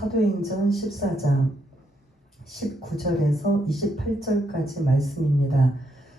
사도행전 14장 19절에서 28절까지 말씀입니다.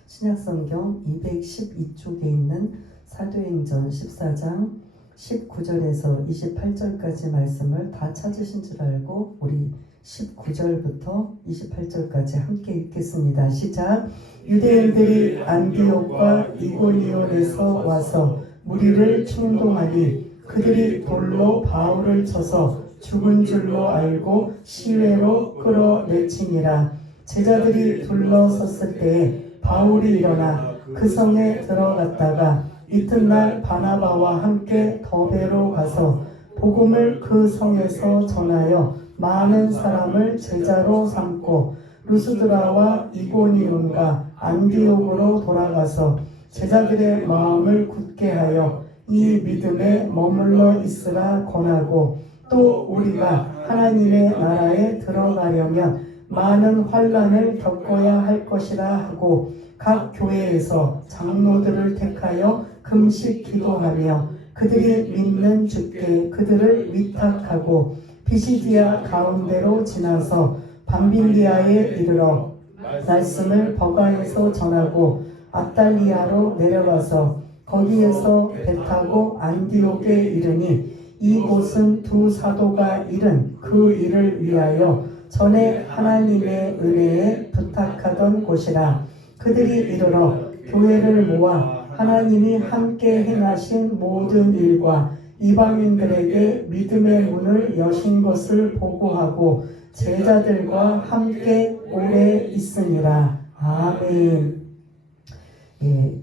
신약성경 212쪽에 있는 사도행전 14장 19절에서 28절까지 말씀을 다 찾으신 줄 알고 우리 19절부터 28절까지 함께 읽겠습니다. 시작. 유대인들이 안디옥과 이고니온에서 와서 무리를 충동하니 그들이 돌로 바울을 쳐서 죽은 줄로 알고 시외로 끌어내치니라. 제자들이 둘러섰을 때에 바울이 일어나 그 성에 들어갔다가 이튿날 바나바와 함께 더베로 가서 복음을 그 성에서 전하여 많은 사람을 제자로 삼고 루스드라와 이고니온과 안디옥으로 돌아가서 제자들의 마음을 굳게 하여 이 믿음에 머물러 있으라 권하고 또 우리가 하나님의 나라에 들어가려면 많은 환난을 겪어야 할 것이라 하고 각 교회에서 장로들을 택하여 금식 기도하며 그들이 믿는 주께 그들을 위탁하고 비시디아 가운데로 지나서 밤빌리아에 이르러 말씀을 버가에서 전하고 압달리아로 내려가서 거기에서 배 타고 안디옥에 이르니 이곳은 두 사도가 이른 그 일을 위하여 전에 하나님의 은혜에 부탁하던 곳이라. 그들이 이르러 교회를 모아 하나님이 함께 행하신 모든 일과 이방인들에게 믿음의 문을 여신 것을 보고하고 제자들과 함께 오래 있으니라. 아멘. 예.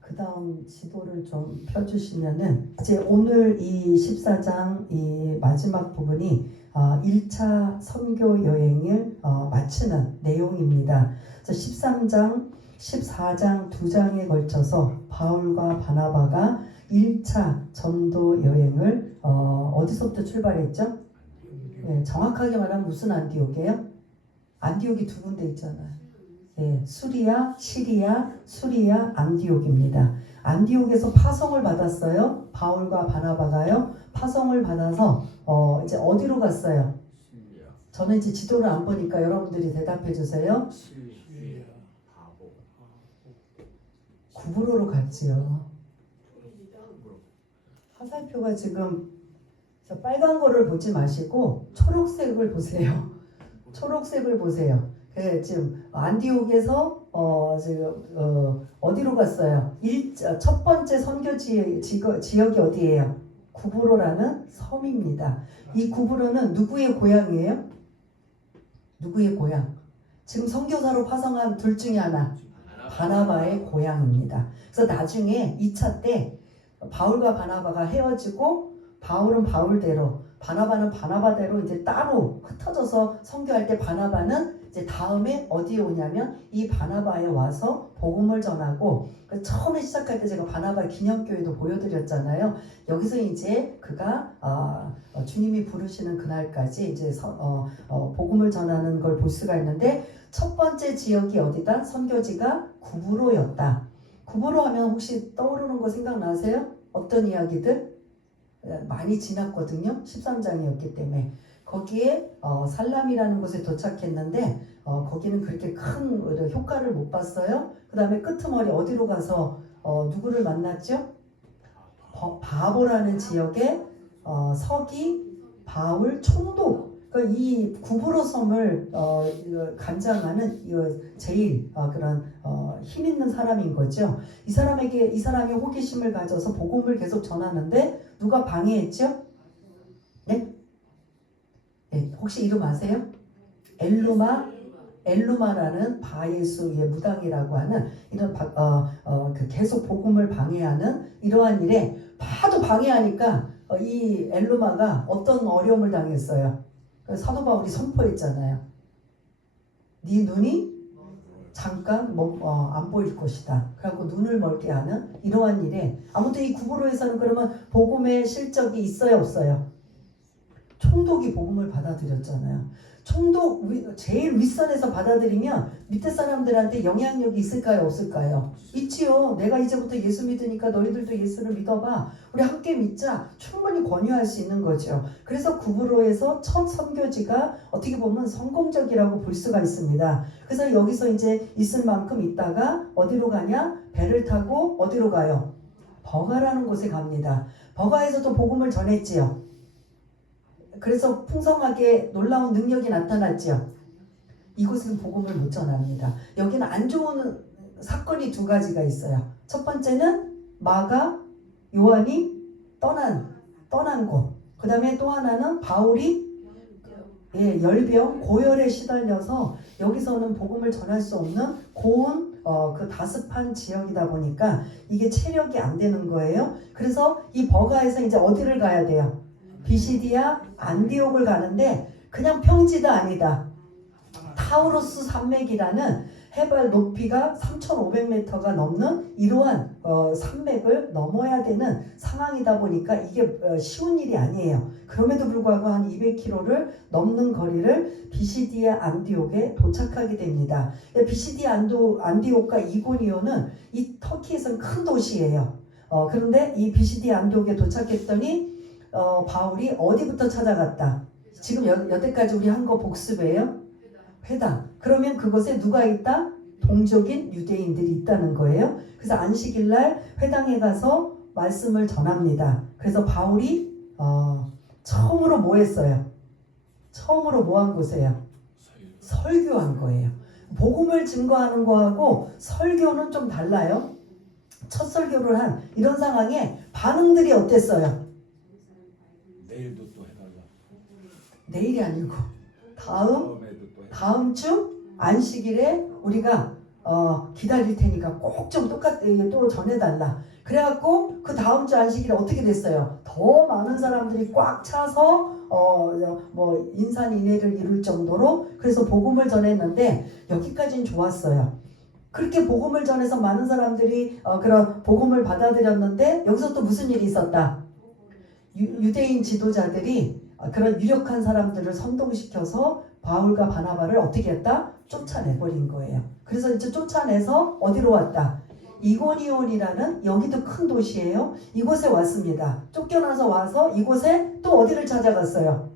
그 다음 지도를 좀 펴주시면은 이제 오늘 이 14장 이 마지막 부분이 1차 선교 여행을 마치는 내용입니다. 13장, 14장 두 장에 걸쳐서 바울과 바나바가 1차 전도 여행을 어디서부터 출발했죠? 네, 정확하게 말하면 무슨 안디옥이에요? 안디옥이 두 군데 있잖아요. 네, 수리아, 시리아, 수리아, 안디옥입니다. 안디옥에서 파송을 받았어요. 바울과 바나바가요. 파송을 받아서 이제 어디로 갔어요? 저는 이제 지도를 안 보니까 여러분들이 대답해 주세요. 구브로로 갔지요. 화살표가 지금 빨간 거를 보지 마시고 초록색을 보세요. 초록색을 보세요. 지금 안디옥에서 지금 어디로 갔어요? 첫 번째 선교 지역이 어디예요? 구브로라는 섬입니다. 이 구브로는 누구의 고향이에요? 누구의 고향? 지금 선교사로 파송한 둘 중에 하나, 바나바의 고향입니다. 그래서 나중에 2차 때 바울과 바나바가 헤어지고 바울은 바울대로, 바나바는 바나바대로 이제 따로 흩어져서 선교할 때 바나바는 이제 다음에 어디에 오냐면 이 바나바에 와서 복음을 전하고 처음에 시작할 때 제가 바나바 기념교회도 보여드렸잖아요. 여기서 이제 그가 주님이 부르시는 그날까지 이제 복음을 전하는 걸 볼 수가 있는데 첫 번째 지역이 어디다? 선교지가 구브로였다. 구브로 하면 혹시 떠오르는 거 생각나세요? 어떤 이야기들? 많이 지났거든요. 13장이었기 때문에. 거기에 살람이라는 곳에 도착했는데 거기는 그렇게 큰 효과를 못 봤어요. 그 다음에 끄트머리 어디로 가서 누구를 만났죠? 바보라는 지역에 서기, 바울, 총독. 그러니까 이 구브로 섬을 관장하는 제일 그런 힘 있는 사람인 거죠. 이 사람이 호기심을 가져서 복음을 계속 전하는데 누가 방해했죠? 네? 네, 혹시 이름 아세요? 엘루마라는 바예수의 무당이라고 하는 이런 계속 복음을 방해하는 이러한 일에 하도 방해하니까 이 엘루마가 어떤 어려움을 당했어요. 사도 바울이 선포했잖아요. 네 눈이 잠깐 안 보일 것이다. 그래갖고 눈을 멀게 하는 이러한 일에 아무튼 이 구브로에서는 그러면 복음의 실적이 있어요, 없어요? 총독이 복음을 받아들였잖아요. 총독 제일 윗선에서 받아들이면 밑에 사람들한테 영향력이 있을까요? 없을까요? 있지요. 내가 이제부터 예수 믿으니까 너희들도 예수를 믿어봐. 우리 함께 믿자. 충분히 권유할 수 있는 거죠. 그래서 구브로에서 첫 선교지가 어떻게 보면 성공적이라고 볼 수가 있습니다. 그래서 여기서 이제 있을 만큼 있다가 어디로 가냐? 배를 타고 어디로 가요? 버가라는 곳에 갑니다. 버가에서도 복음을 전했지요. 그래서 풍성하게 놀라운 능력이 나타났죠. 이곳은 복음을 못 전합니다. 여기는 안 좋은 사건이 두 가지가 있어요. 첫 번째는 마가 요한이 떠난 곳. 그 다음에 또 하나는 바울이 열병 고열에 시달려서 여기서는 복음을 전할 수 없는 고온 그 다습한 지역이다 보니까 이게 체력이 안 되는 거예요. 그래서 이 버가에서 이제 어디를 가야 돼요? 비시디아 안디옥을 가는데 그냥 평지도 아니다. 타우루스 산맥이라는 해발 높이가 3,500m가 넘는 이러한 산맥을 넘어야 되는 상황이다 보니까 이게 쉬운 일이 아니에요. 그럼에도 불구하고 한 200km를 넘는 거리를 비시디아 안디옥에 도착하게 됩니다. 비시디아 안디옥과 이고니온은 이 터키에서는 큰 도시예요. 그런데 이 비시디아 안디옥에 도착했더니 바울이 어디부터 찾아갔다? 지금 여태까지 우리 한 거 복습이에요? 회당. 그러면 그곳에 누가 있다? 동족인 유대인들이 있다는 거예요. 그래서 안식일날 회당에 가서 말씀을 전합니다. 그래서 바울이 처음으로 뭐 했어요? 처음으로 뭐 한 곳이에요? 설교한 거예요. 복음을 증거하는 거하고 설교는 좀 달라요. 첫 설교를 한 이런 상황에 반응들이 어땠어요? 내일도 또 해달라. 내일이 아니고 다음 주 안식일에 우리가 기다릴 테니까 꼭 좀 똑같이 또 전해달라. 그래갖고 그 다음 주 안식일에 어떻게 됐어요? 더 많은 사람들이 꽉 차서 뭐 인산인해를 이룰 정도로 그래서 복음을 전했는데 여기까지는 좋았어요. 그렇게 복음을 전해서 많은 사람들이 그런 복음을 받아들였는데 여기서 또 무슨 일이 있었다? 유대인 지도자들이 그런 유력한 사람들을 선동시켜서 바울과 바나바를 어떻게 했다? 쫓아내버린 거예요. 그래서 이제 쫓아내서 어디로 왔다? 이고니온이라는 여기도 큰 도시예요. 이곳에 왔습니다. 쫓겨나서 와서 이곳에 또 어디를 찾아갔어요?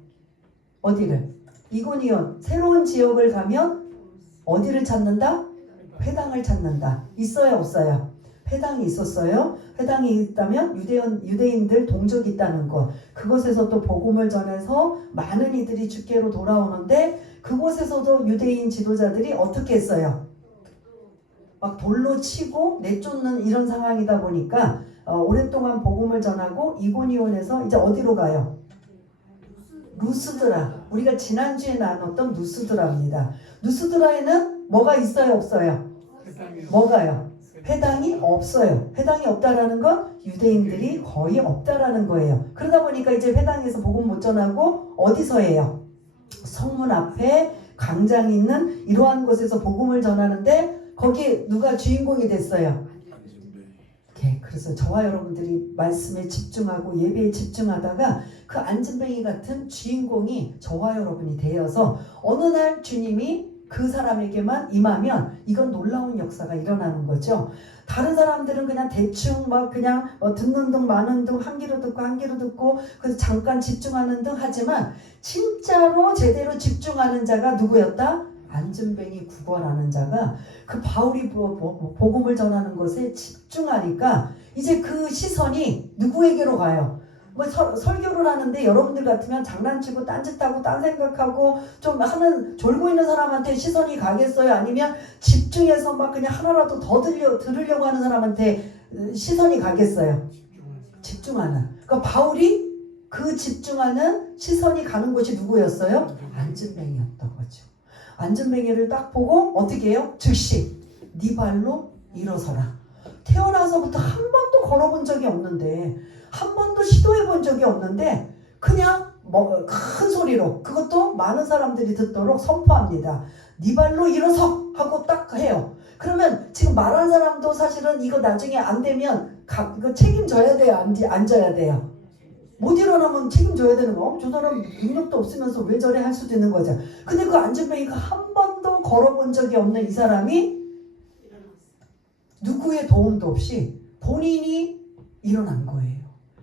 어디를? 이고니온. 새로운 지역을 가면 어디를 찾는다? 회당을 찾는다. 있어요? 없어요? 회당이 있었어요. 회당이 있다면 유대인들 동족이 있다는 것. 그곳에서 또 복음을 전해서 많은 이들이 주께로 돌아오는데 그곳에서도 유대인 지도자들이 어떻게 했어요? 막 돌로 치고 내쫓는 이런 상황이다 보니까 오랫동안 복음을 전하고 이고니온에서 이제 어디로 가요? 루스드라. 우리가 지난주에 나눴던 루스드라입니다. 루스드라에는 뭐가 있어요? 없어요? 뭐가요? 회당이 없어요. 회당이 없다라는 건 유대인들이 거의 없다라는 거예요. 그러다 보니까 이제 회당에서 복음 못 전하고 어디서 해요? 성문 앞에 광장 있는 이러한 곳에서 복음을 전하는데 거기 누가 주인공이 됐어요? 그래서 저와 여러분들이 말씀에 집중하고 예배에 집중하다가 그 안진뱅이 같은 주인공이 저와 여러분이 되어서 어느 날 주님이 그 사람에게만 임하면 이건 놀라운 역사가 일어나는 거죠. 다른 사람들은 그냥 대충 막 그냥 듣는 둥 마는 둥 한 귀로 듣고 한 귀로 듣고 그래서 잠깐 집중하는 등 하지만 진짜로 제대로 집중하는 자가 누구였다? 안진뱅이 국어라는 자가 그 바울이 복음을 전하는 것에 집중하니까 이제 그 시선이 누구에게로 가요? 뭐 설교를 하는데 여러분들 같으면 장난치고 딴짓하고 딴 생각하고 좀 하는 졸고 있는 사람한테 시선이 가겠어요? 아니면 집중해서 막 그냥 하나라도 더 들으려고 하는 사람한테 시선이 가겠어요? 집중하는. 그러니까 바울이 그 집중하는 시선이 가는 곳이 누구였어요? 안진뱅이였던 거죠. 안진뱅이를 딱 보고 어떻게 해요? 즉시 네 발로 일어서라. 태어나서부터 한 번도 걸어본 적이 없는데 한 번도 시도해 본 적이 없는데 그냥 큰 소리로 그것도 많은 사람들이 듣도록 선포합니다. 네 발로 일어서 하고 딱 해요. 그러면 지금 말하는 사람도 사실은 이거 나중에 안 되면 이거 책임져야 돼요? 안 져야 돼요? 못 일어나면 책임져야 되는 거. 저 사람 능력도 없으면서 왜 저래 할 수도 있는 거죠. 근데 그 안전뱅이가 한 번도 걸어본 적이 없는 이 사람이 누구의 도움도 없이 본인이 일어난 거예요.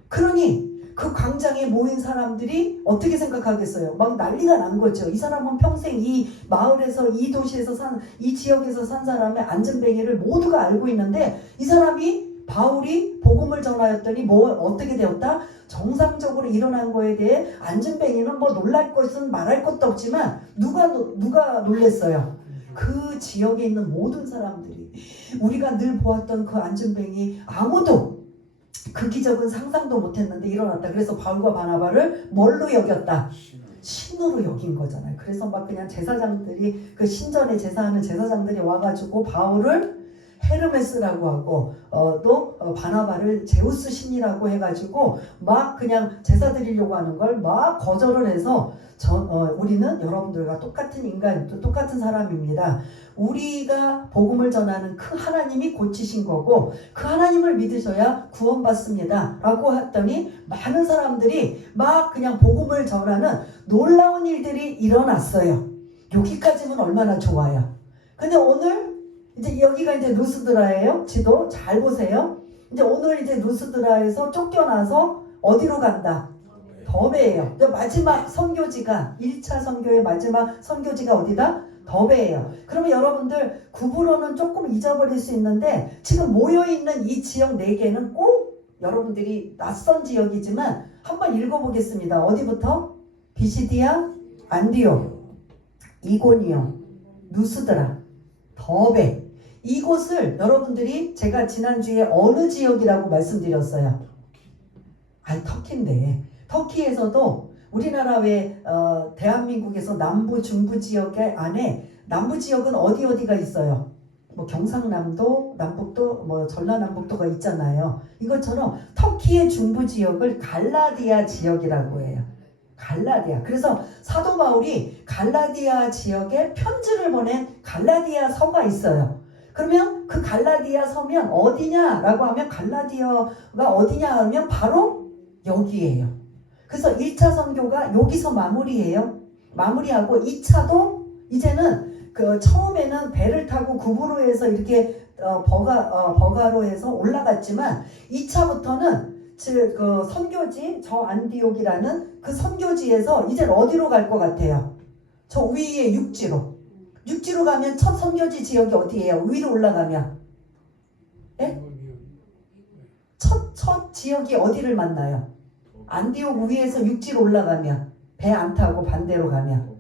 그러니 그 광장에 모인 사람들이 어떻게 생각하겠어요? 막 난리가 난 거죠. 이 사람은 평생 이 마을에서 이 도시에서 이 지역에서 산 사람의 안전뱅이를 모두가 알고 있는데 이 사람이 바울이 복음을 전하였더니 뭐 어떻게 되었다? 정상적으로 일어난 거에 대해 안전뱅이는 뭐 놀랄 것은 말할 것도 없지만 누가 놀랬어요? 그 지역에 있는 모든 사람들이 우리가 늘 보았던 그 안전뱅이 아무도 그 기적은 상상도 못했는데 일어났다. 그래서 바울과 바나바를 뭘로 여겼다? 신으로 여긴 거잖아요. 그래서 막 그냥 제사장들이 그 신전에 제사하는 제사장들이 와가지고 바울을 헤르메스라고 하고 또 바나바를 제우스 신이라고 해가지고 막 그냥 제사 드리려고 하는 걸 막 거절을 해서 우리는 여러분들과 똑같은 인간, 똑같은 사람입니다. 우리가 복음을 전하는 그 하나님이 고치신 거고 그 하나님을 믿으셔야 구원받습니다 라고 했더니 많은 사람들이 막 그냥 복음을 전하는 놀라운 일들이 일어났어요. 여기까지는 얼마나 좋아요. 근데 오늘 이제 여기가 이제 루스드라예요. 지도 잘 보세요. 이제 오늘 이제 루스드라에서 쫓겨나서 어디로 간다? 더베예요. 마지막 선교지가 1차 선교의 마지막 선교지가 어디다? 더베예요. 그러면 여러분들 구부로는 조금 잊어버릴 수 있는데 지금 모여있는 이 지역 4개는 꼭 여러분들이 낯선 지역이지만 한번 읽어보겠습니다. 어디부터? 비시디아, 안디옥, 이고니온, 루스드라, 더베. 이곳을 여러분들이 제가 지난주에 어느 지역이라고 말씀드렸어요? 터키인데 터키에서도 우리나라 왜 대한민국에서 남부 중부 지역의 안에 남부 지역은 어디가 있어요? 뭐 경상남도, 남북도, 뭐 전라남북도가 있잖아요. 이것처럼 터키의 중부 지역을 갈라디아 지역이라고 해요. 갈라디아. 그래서 사도 바울이 갈라디아 지역에 편지를 보낸 갈라디아 서가 있어요. 그러면 그 갈라디아 서면 어디냐라고 하면 갈라디아가 어디냐 하면 바로 여기예요. 그래서 1차 선교가 여기서 마무리예요. 마무리하고 2차도 이제는 그 처음에는 배를 타고 구부로에서 이렇게 버가로에서 올라갔지만 2차부터는 그 선교지 저 안디옥이라는 그 선교지에서 이제 어디로 갈 것 같아요? 저 위에 육지로 가면 첫 선교지 지역이 어디예요? 위로 올라가면 예? 첫 지역이 어디를 만나요? 안디옥 위에서 육지로 올라가면 배 안 타고 반대로 가면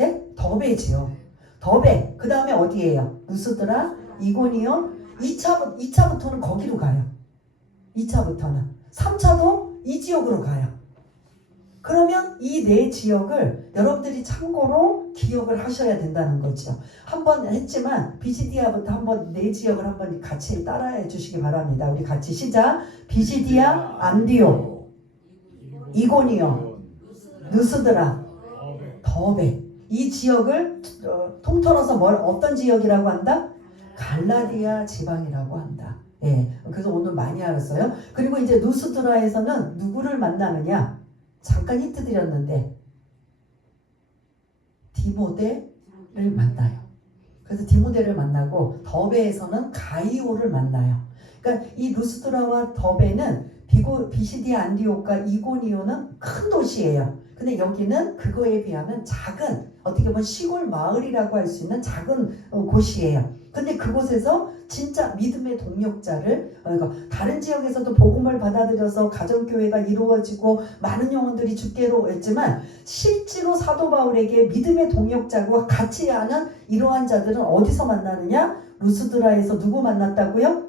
예? 더베지요. 더베. 그 다음에 어디예요? 루스드라, 이고니온. 2차부터는 거기로 가요. 2차부터는. 3차도 이 지역으로 가요. 그러면 이 4지역을 여러분들이 참고로 기억을 하셔야 된다는 거죠. 한번 했지만 비시디아부터 한번 4지역을 한번 같이 따라해 주시기 바랍니다. 우리 같이 시작. 비시디아, 안디옥, 이고니온, 루스드라, 더베. 이 지역을 통틀어서 어떤 지역이라고 한다? 갈라디아 지방이라고 한다. 예, 그래서 오늘 많이 알았어요. 그리고 이제 루스드라에서는 누구를 만나느냐? 잠깐 힌트 드렸는데 디모데를 만나요. 그래서 디모데를 만나고 더베에서는 가이오를 만나요. 그러니까 이 루스드라와 더베는 비시디아, 안디옥과 이고니온은 큰 도시예요. 근데 여기는 그거에 비하면 작은, 어떻게 보면 시골 마을이라고 할 수 있는 작은 곳이에요. 근데 그곳에서 진짜 믿음의 동력자를, 그러니까 다른 지역에서도 복음을 받아들여서 가정교회가 이루어지고 많은 영혼들이 주께로 했지만 실제로 사도 바울에게 믿음의 동력자와 같이 하는 이러한 자들은 어디서 만나느냐? 루스드라에서 누구 만났다고요?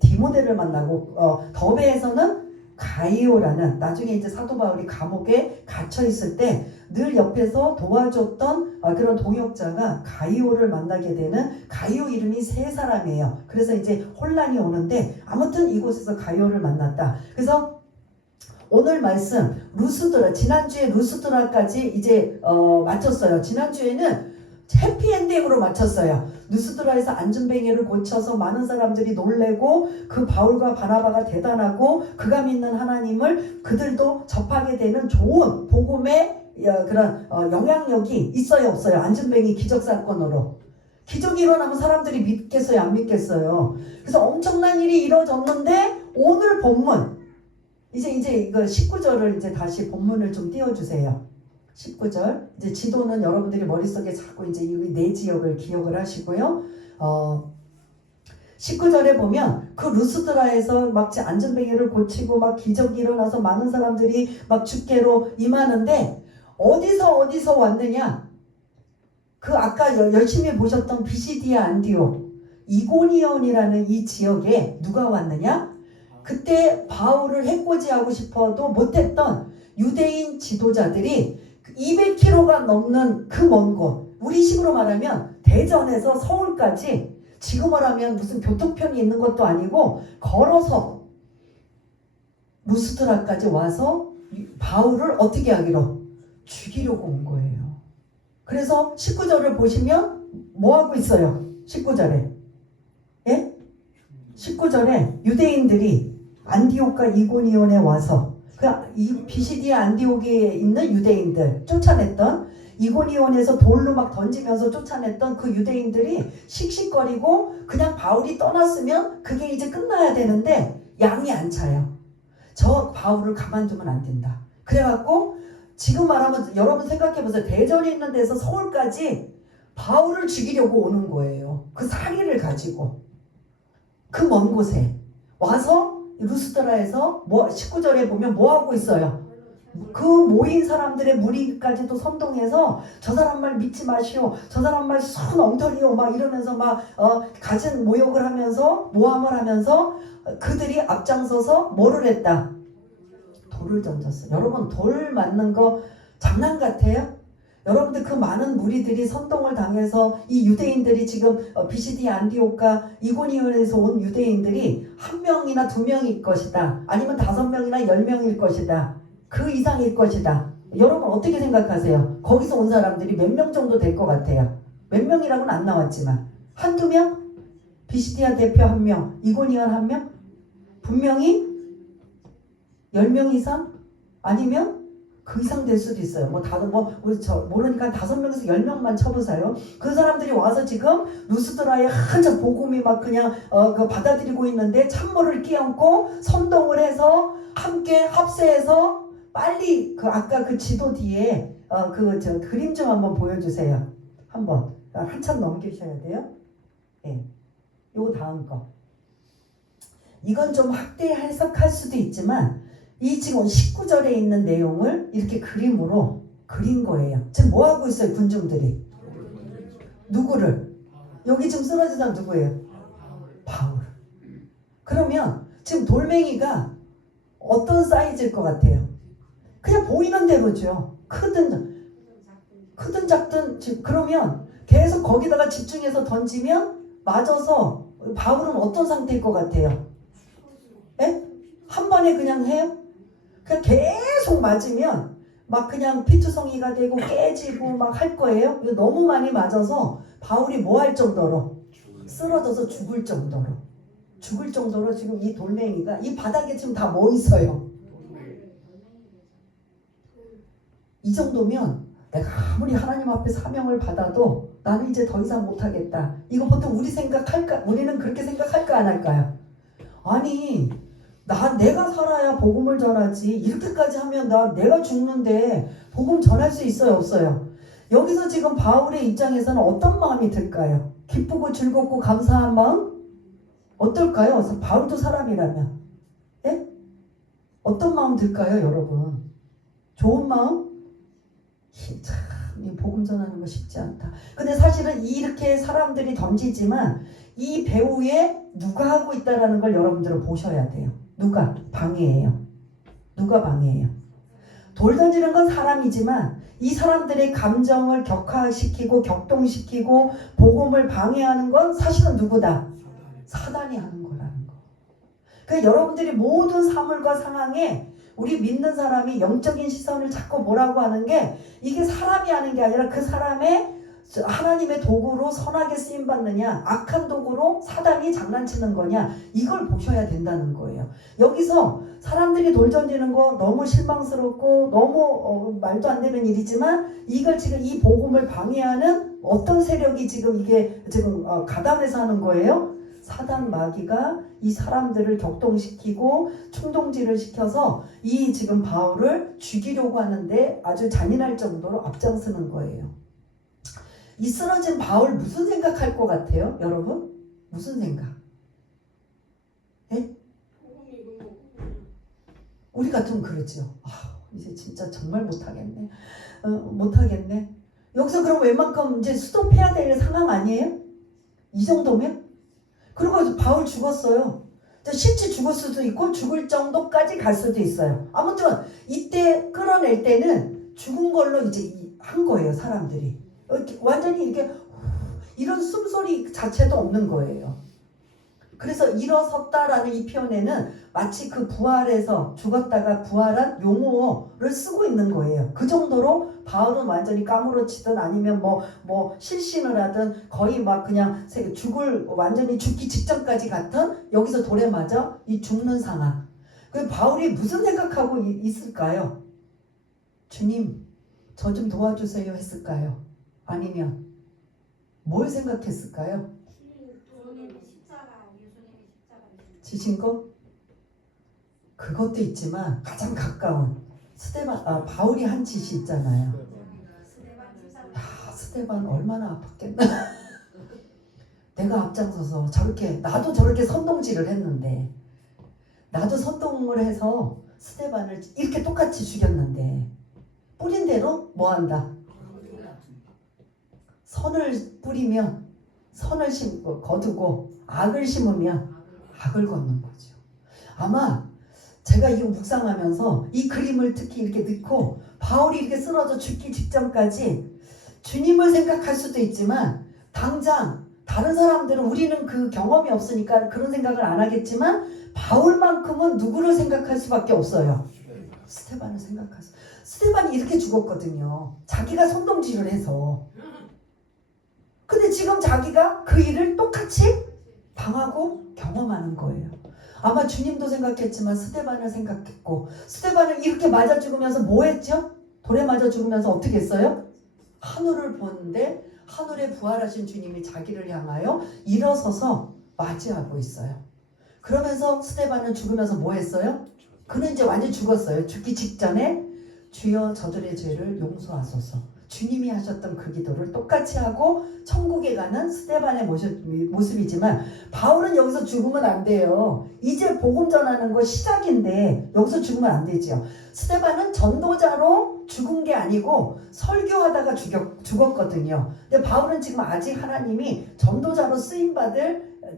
디모데를 만나고, 더베에서는 가이오라는, 나중에 이제 사도 바울이 감옥에 갇혀 있을 때 늘 옆에서 도와줬던 그런 동역자가 가이오를 만나게 되는, 가이오 이름이 3사람이에요. 그래서 이제 혼란이 오는데 아무튼 이곳에서 가이오를 만났다. 그래서 오늘 말씀 루스드라, 지난주에 루스드라까지 이제 마쳤어요. 지난주에는 해피엔딩으로 마쳤어요. 누스드라에서 안전뱅이를 고쳐서 많은 사람들이 놀래고 그 바울과 바나바가 대단하고 그가 믿는 하나님을 그들도 접하게 되는 좋은 복음의 그런 영향력이 있어요 없어요? 안전뱅이 기적사건으로. 기적이 일어나면 사람들이 믿겠어요 안 믿겠어요? 그래서 엄청난 일이 이루어졌는데 오늘 본문 이제 이거 19절을 이제 다시 본문을 좀 띄워주세요. 19절 이제 지도는 여러분들이 머릿속에 자꾸 이제 이 네 지역을 기억을 하시고요. 19절에 보면 그 루스드라에서 막 안전뱅이를 고치고 막 기적이 일어나서 많은 사람들이 막 주께로 임하는데 어디서 왔느냐? 그 아까 열심히 보셨던 비시디아 안디옥 이고니온이라는 이 지역에 누가 왔느냐? 그때 바울을 해코지하고 싶어도 못했던 유대인 지도자들이 200km가 넘는 그 먼 곳, 우리 식으로 말하면 대전에서 서울까지 지금 말하면 무슨 교통편이 있는 것도 아니고 걸어서 루스드라까지 와서 바울을 어떻게 하기로? 죽이려고 온 거예요. 그래서 19절을 보시면 뭐 하고 있어요? 19절에 19절에 유대인들이 안디옥과 이고니온에 와서 이 비시디아 안디옥에 있는 유대인들 쫓아냈던 이고니온에서 돌로 막 던지면서 쫓아냈던 그 유대인들이 씩씩거리고 그냥 바울이 떠났으면 그게 이제 끝나야 되는데 양이 안 차요. 저 바울을 가만두면 안 된다. 그래갖고 지금 말하면 여러분 생각해보세요. 대전에 있는 데서 서울까지 바울을 죽이려고 오는 거예요. 그 사리를 가지고 그 먼 곳에 와서 루스드라에서 19절에 보면 뭐 하고 있어요? 그 모인 사람들의 무리까지도 선동해서 저 사람 말 믿지 마시오. 저 사람 말 순 엉터리요. 막 이러면서 막 가진 모욕을 하면서 모함을 하면서 그들이 앞장서서 뭐를 했다? 돌을 던졌어요. 여러분 돌 맞는 거 장난 같아요? 여러분들 그 많은 무리들이 선동을 당해서 이 유대인들이 지금 비시디아 안디옥과 이고니온에서 온 유대인들이 1명이나 2명일 것이다. 아니면 5명이나 10명일 것이다. 그 이상일 것이다. 여러분 어떻게 생각하세요? 거기서 온 사람들이 몇 명 정도 될 것 같아요? 몇 명이라고는 안 나왔지만 한두 명? 비시디아 대표 1명, 이고니온 1명? 분명히 10명 이상? 아니면 그 이상 될 수도 있어요. 모르니까 5명에서 10명만 쳐보세요. 그 사람들이 와서 지금 루스드라에 한참 복음이 막 그냥 받아들이고 있는데 찬물을 끼얹고 선동을 해서 함께 합세해서 빨리 아까 그 지도 뒤에 그림 좀 한번 보여주세요. 한번 한참 넘기셔야 돼요. 예, 요 다음 거. 이건 좀 확대 해석할 수도 있지만 이 지금 19절에 있는 내용을 이렇게 그림으로 그린 거예요. 지금 뭐 하고 있어요, 군중들이? 누구를? 여기 지금 쓰러진 사람 누구예요? 바울. 그러면 지금 돌멩이가 어떤 사이즈일 것 같아요? 그냥 보이는 대로죠. 크든 작든 그러면 계속 거기다가 집중해서 던지면 맞아서 바울은 어떤 상태일 것 같아요? 예? 한 번에 그냥 해요? 그냥 계속 맞으면 막 그냥 피투성이가 되고 깨지고 막 할 거예요. 이거 너무 많이 맞아서 바울이 뭐 할 정도로? 쓰러져서 죽을 정도로 지금 이 돌멩이가 이 바닥에 지금 다 뭐 있어요? 이 정도면 내가 아무리 하나님 앞에 사명을 받아도 나는 이제 더 이상 못하겠다. 이거 보통 우리는 그렇게 생각할까 안 할까요? 아니 내가 살아야 복음을 전하지 이렇게까지 하면 내가 죽는데 복음 전할 수 있어요 없어요? 여기서 지금 바울의 입장에서는 어떤 마음이 들까요? 기쁘고 즐겁고 감사한 마음? 어떨까요? 그래서 바울도 사람이라면 예? 어떤 마음 들까요 여러분? 좋은 마음? 참 이 복음 전하는 거 쉽지 않다. 근데 사실은 이렇게 사람들이 던지지만 이 배후에 누가 하고 있다라는 걸 여러분들은 보셔야 돼요. 누가 방해해요? 돌 던지는 건 사람이지만 이 사람들의 감정을 격화시키고 격동시키고 복음을 방해하는 건 사실은 누구다? 사단이 하는 거라는 거. 그러니까 여러분들이 모든 사물과 상황에 우리 믿는 사람이 영적인 시선을 자꾸 뭐라고 하는 게 이게 사람이 하는 게 아니라 그 사람의 하나님의 도구로 선하게 쓰임 받느냐, 악한 도구로 사단이 장난치는 거냐, 이걸 보셔야 된다는 거예요. 여기서 사람들이 돌 던지는 거 너무 실망스럽고 너무 말도 안 되는 일이지만 이걸 지금 이 복음을 방해하는 어떤 세력이 지금 이게 지금 가담해서 하는 거예요. 사단 마귀가 이 사람들을 격동시키고 충동질을 시켜서 이 지금 바울을 죽이려고 하는데 아주 잔인할 정도로 앞장서는 거예요. 이 쓰러진 바울 무슨 생각할 것 같아요? 여러분? 무슨 생각? 예? 우리 같으면 그러죠. 이제 진짜 정말 못하겠네. 못하겠네. 여기서 그럼 웬만큼 이제 스톱해야 될 상황 아니에요? 이 정도면? 그리고 바울 죽었어요. 실제 죽을 수도 있고 죽을 정도까지 갈 수도 있어요. 아무튼 이때 끌어낼 때는 죽은 걸로 이제 한 거예요. 사람들이. 완전히 이렇게 이런 숨소리 자체도 없는 거예요. 그래서 일어섰다라는 이 표현에는 마치 그 부활해서 죽었다가 부활한 용어를 쓰고 있는 거예요. 그 정도로 바울은 완전히 까무러치든 아니면 뭐 실신을 하든 거의 막 그냥 완전히 죽기 직전까지 갔던 여기서 돌에 맞아 이 죽는 상황. 그 바울이 무슨 생각하고 있을까요? 주님, 저 좀 도와주세요 했을까요? 아니면 뭘 생각했을까요? 지신 거? 그것도 있지만 가장 가까운 바울이 한 짓이 있잖아요. 스데반 얼마나 아팠겠나. 내가 앞장서서 나도 저렇게 선동질을 했는데, 나도 선동을 해서 스데반을 이렇게 똑같이 죽였는데 뿌린 대로 뭐 한다? 선을 뿌리면 선을 심고 거두고 악을 심으면 악을 걷는 거죠. 아마 제가 이거 묵상하면서 이 그림을 특히 이렇게 넣고 바울이 이렇게 쓰러져 죽기 직전까지 주님을 생각할 수도 있지만 당장 다른 사람들은 우리는 그 경험이 없으니까 그런 생각을 안 하겠지만 바울만큼은 누구를 생각할 수밖에 없어요. 스데반을 생각하세요. 스데반이 이렇게 죽었거든요. 자기가 선동질을 해서. 근데 지금 자기가 그 일을 똑같이 당하고 경험하는 거예요. 아마 주님도 생각했지만 스데반을 생각했고, 스데반을 이렇게 맞아 죽으면서 뭐 했죠? 돌에 맞아 죽으면서 어떻게 했어요? 하늘을 보는데 하늘에 부활하신 주님이 자기를 향하여 일어서서 맞이하고 있어요. 그러면서 스데반은 죽으면서 뭐 했어요? 그는 이제 완전히 죽었어요. 죽기 직전에 주여 저들의 죄를 용서하소서. 주님이 하셨던 그 기도를 똑같이 하고 천국에 가는 스데반의 모습이지만 바울은 여기서 죽으면 안 돼요. 이제 복음 전하는 거 시작인데 여기서 죽으면 안 되죠. 스데반은 전도자로 죽은 게 아니고 설교하다가 죽었거든요. 근데 바울은 지금 아직 하나님이 전도자로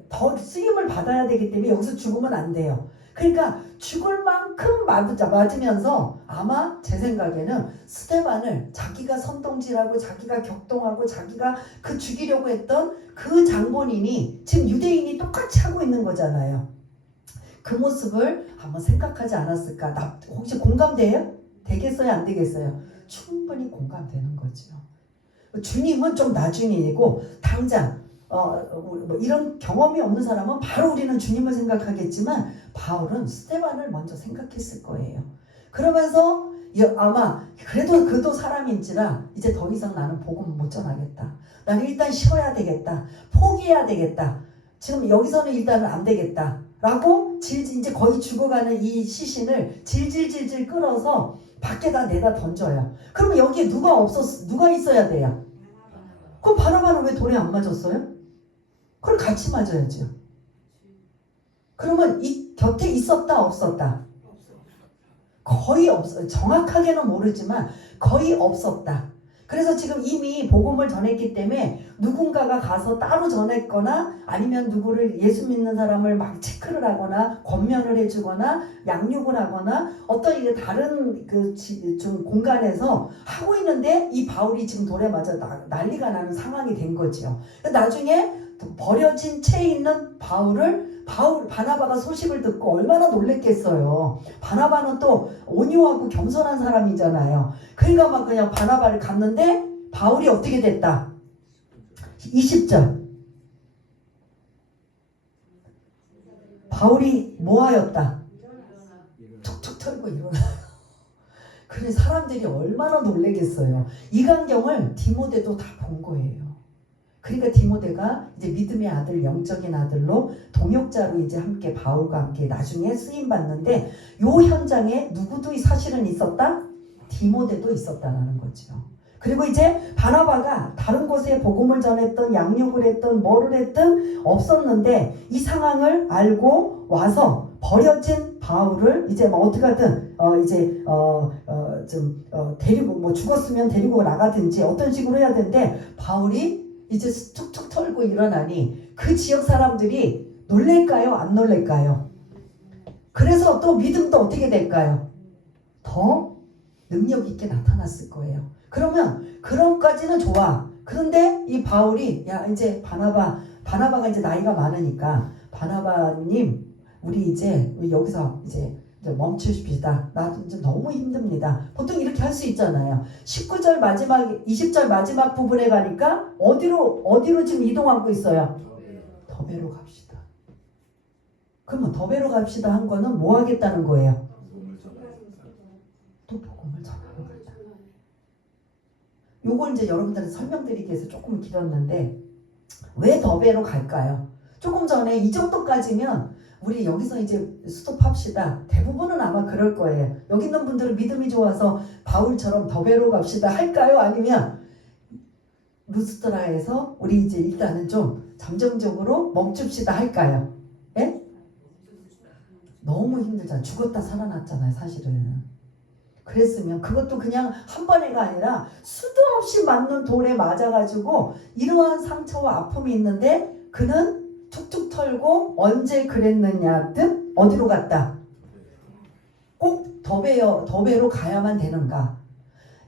더 쓰임을 받아야 되기 때문에 여기서 죽으면 안 돼요. 그러니까 죽을 만큼 맞으면서 아마 제 생각에는 스데반을 자기가 선동질하고 자기가 격동하고 자기가 그 죽이려고 했던 그 장본인이 지금 유대인이 똑같이 하고 있는 거잖아요. 그 모습을 한번 생각하지 않았을까? 혹시 공감돼요? 되겠어요? 안 되겠어요? 충분히 공감되는 거죠. 주님은 좀 나중에 일이고 당장 뭐 이런 경험이 없는 사람은 바로 우리는 주님을 생각하겠지만 바울은 스데반을 먼저 생각했을 거예요. 그러면서 아마 그래도 그도 사람인지라 이제 더 이상 나는 복음 못 전하겠다. 나는 일단 쉬어야 되겠다. 포기해야 되겠다. 지금 여기서는 일단은 안 되겠다. 라고 이제 거의 죽어가는 이 시신을 질질질질 끌어서 밖에다 내다 던져요. 그러면 여기에 누가 있어야 돼요? 그럼 바나바는 왜 돌에 안 맞았어요? 그럼 같이 맞아야죠. 그러면 이 곁에 있었다 없었다? 거의 없어요. 정확하게는 모르지만 거의 없었다. 그래서 지금 이미 복음을 전했기 때문에 누군가가 가서 따로 전했거나 아니면 누구를 예수 믿는 사람을 막 체크를 하거나 권면을 해주거나 양육을 하거나 어떤 이게 다른 좀 공간에서 하고 있는데 이 바울이 지금 돌에 맞아 난리가 나는 상황이 된 거죠. 나중에 버려진 채 있는 바나바가 소식을 듣고 얼마나 놀랬겠어요. 바나바는 또 온유하고 겸손한 사람이잖아요. 그러니까 막 그냥 바나바를 갔는데 바울이 어떻게 됐다? 20절. 바울이 뭐하였다? 툭툭 털고 일어나. 그래 사람들이 얼마나 놀라겠어요. 이 광경을 디모데도 다 본 거예요. 그러니까 디모데가 이제 믿음의 아들, 영적인 아들로 동역자로 이제 함께 바울과 함께 나중에 쓰임 받는데 요 현장에 누구도 사실은 있었다? 디모데도 있었다라는 거죠. 그리고 이제 바나바가 다른 곳에 복음을 전했던 양육을 했던 뭐를 했든 없었는데 이 상황을 알고 와서 버려진 바울을 이제 뭐 어떻게 하든 데리고 뭐 죽었으면 데리고 나가든지 어떤 식으로 해야 되는데 바울이 이제 툭툭 털고 일어나니 그 지역 사람들이 놀랄까요? 안 놀랄까요? 그래서 또 믿음도 어떻게 될까요? 더 능력 있게 나타났을 거예요. 그러면 그런까지는 좋아. 그런데 이 바울이 야 이제 바나바가 이제 나이가 많으니까 바나바님 우리 이제 여기서 이제 멈추십시다. 나 이제 너무 힘듭니다. 보통 이렇게 할 수 있잖아요. 19절 마지막 20절 마지막 부분에 가니까 어디로 지금 이동하고 있어요? 더베로 갑시다. 그러면 더베로 갑시다 한 거는 뭐 하겠다는 거예요? 또 복음을 전하는 거다. 요걸 이제 여러분들한테 설명드리기 위해서 조금 길었는데 왜 더베로 갈까요? 조금 전에 이 정도까지면 우리 여기서 이제 스톱합시다. 대부분은 아마 그럴 거예요. 여기 있는 분들은 믿음이 좋아서 바울처럼 더베로 갑시다 할까요? 아니면 루스드라에서 우리 이제 일단은 좀 잠정적으로 멈춥시다 할까요? 예? 너무 힘들잖아. 죽었다 살아났잖아요, 사실은. 그랬으면 그것도 그냥 한 번에가 아니라 수도 없이 맞는 돌에 맞아가지고 이러한 상처와 아픔이 있는데 그는 툭툭 털고 언제 그랬느냐 듯 어디로 갔다? 꼭 더베로 가야만 되는가?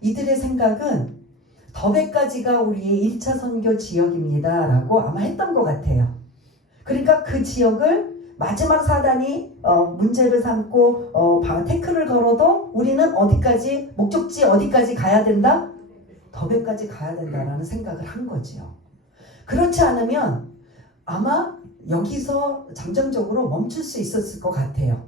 이들의 생각은 더베까지가 우리의 1차 선교 지역입니다 라고 아마 했던 것 같아요. 그러니까 그 지역을 마지막 사단이 문제를 삼고 태클을 걸어도 우리는 어디까지 목적지 어디까지 가야 된다? 더베까지 가야 된다라는 생각을 한 거지요. 그렇지 않으면 아마 여기서 잠정적으로 멈출 수 있었을 것 같아요.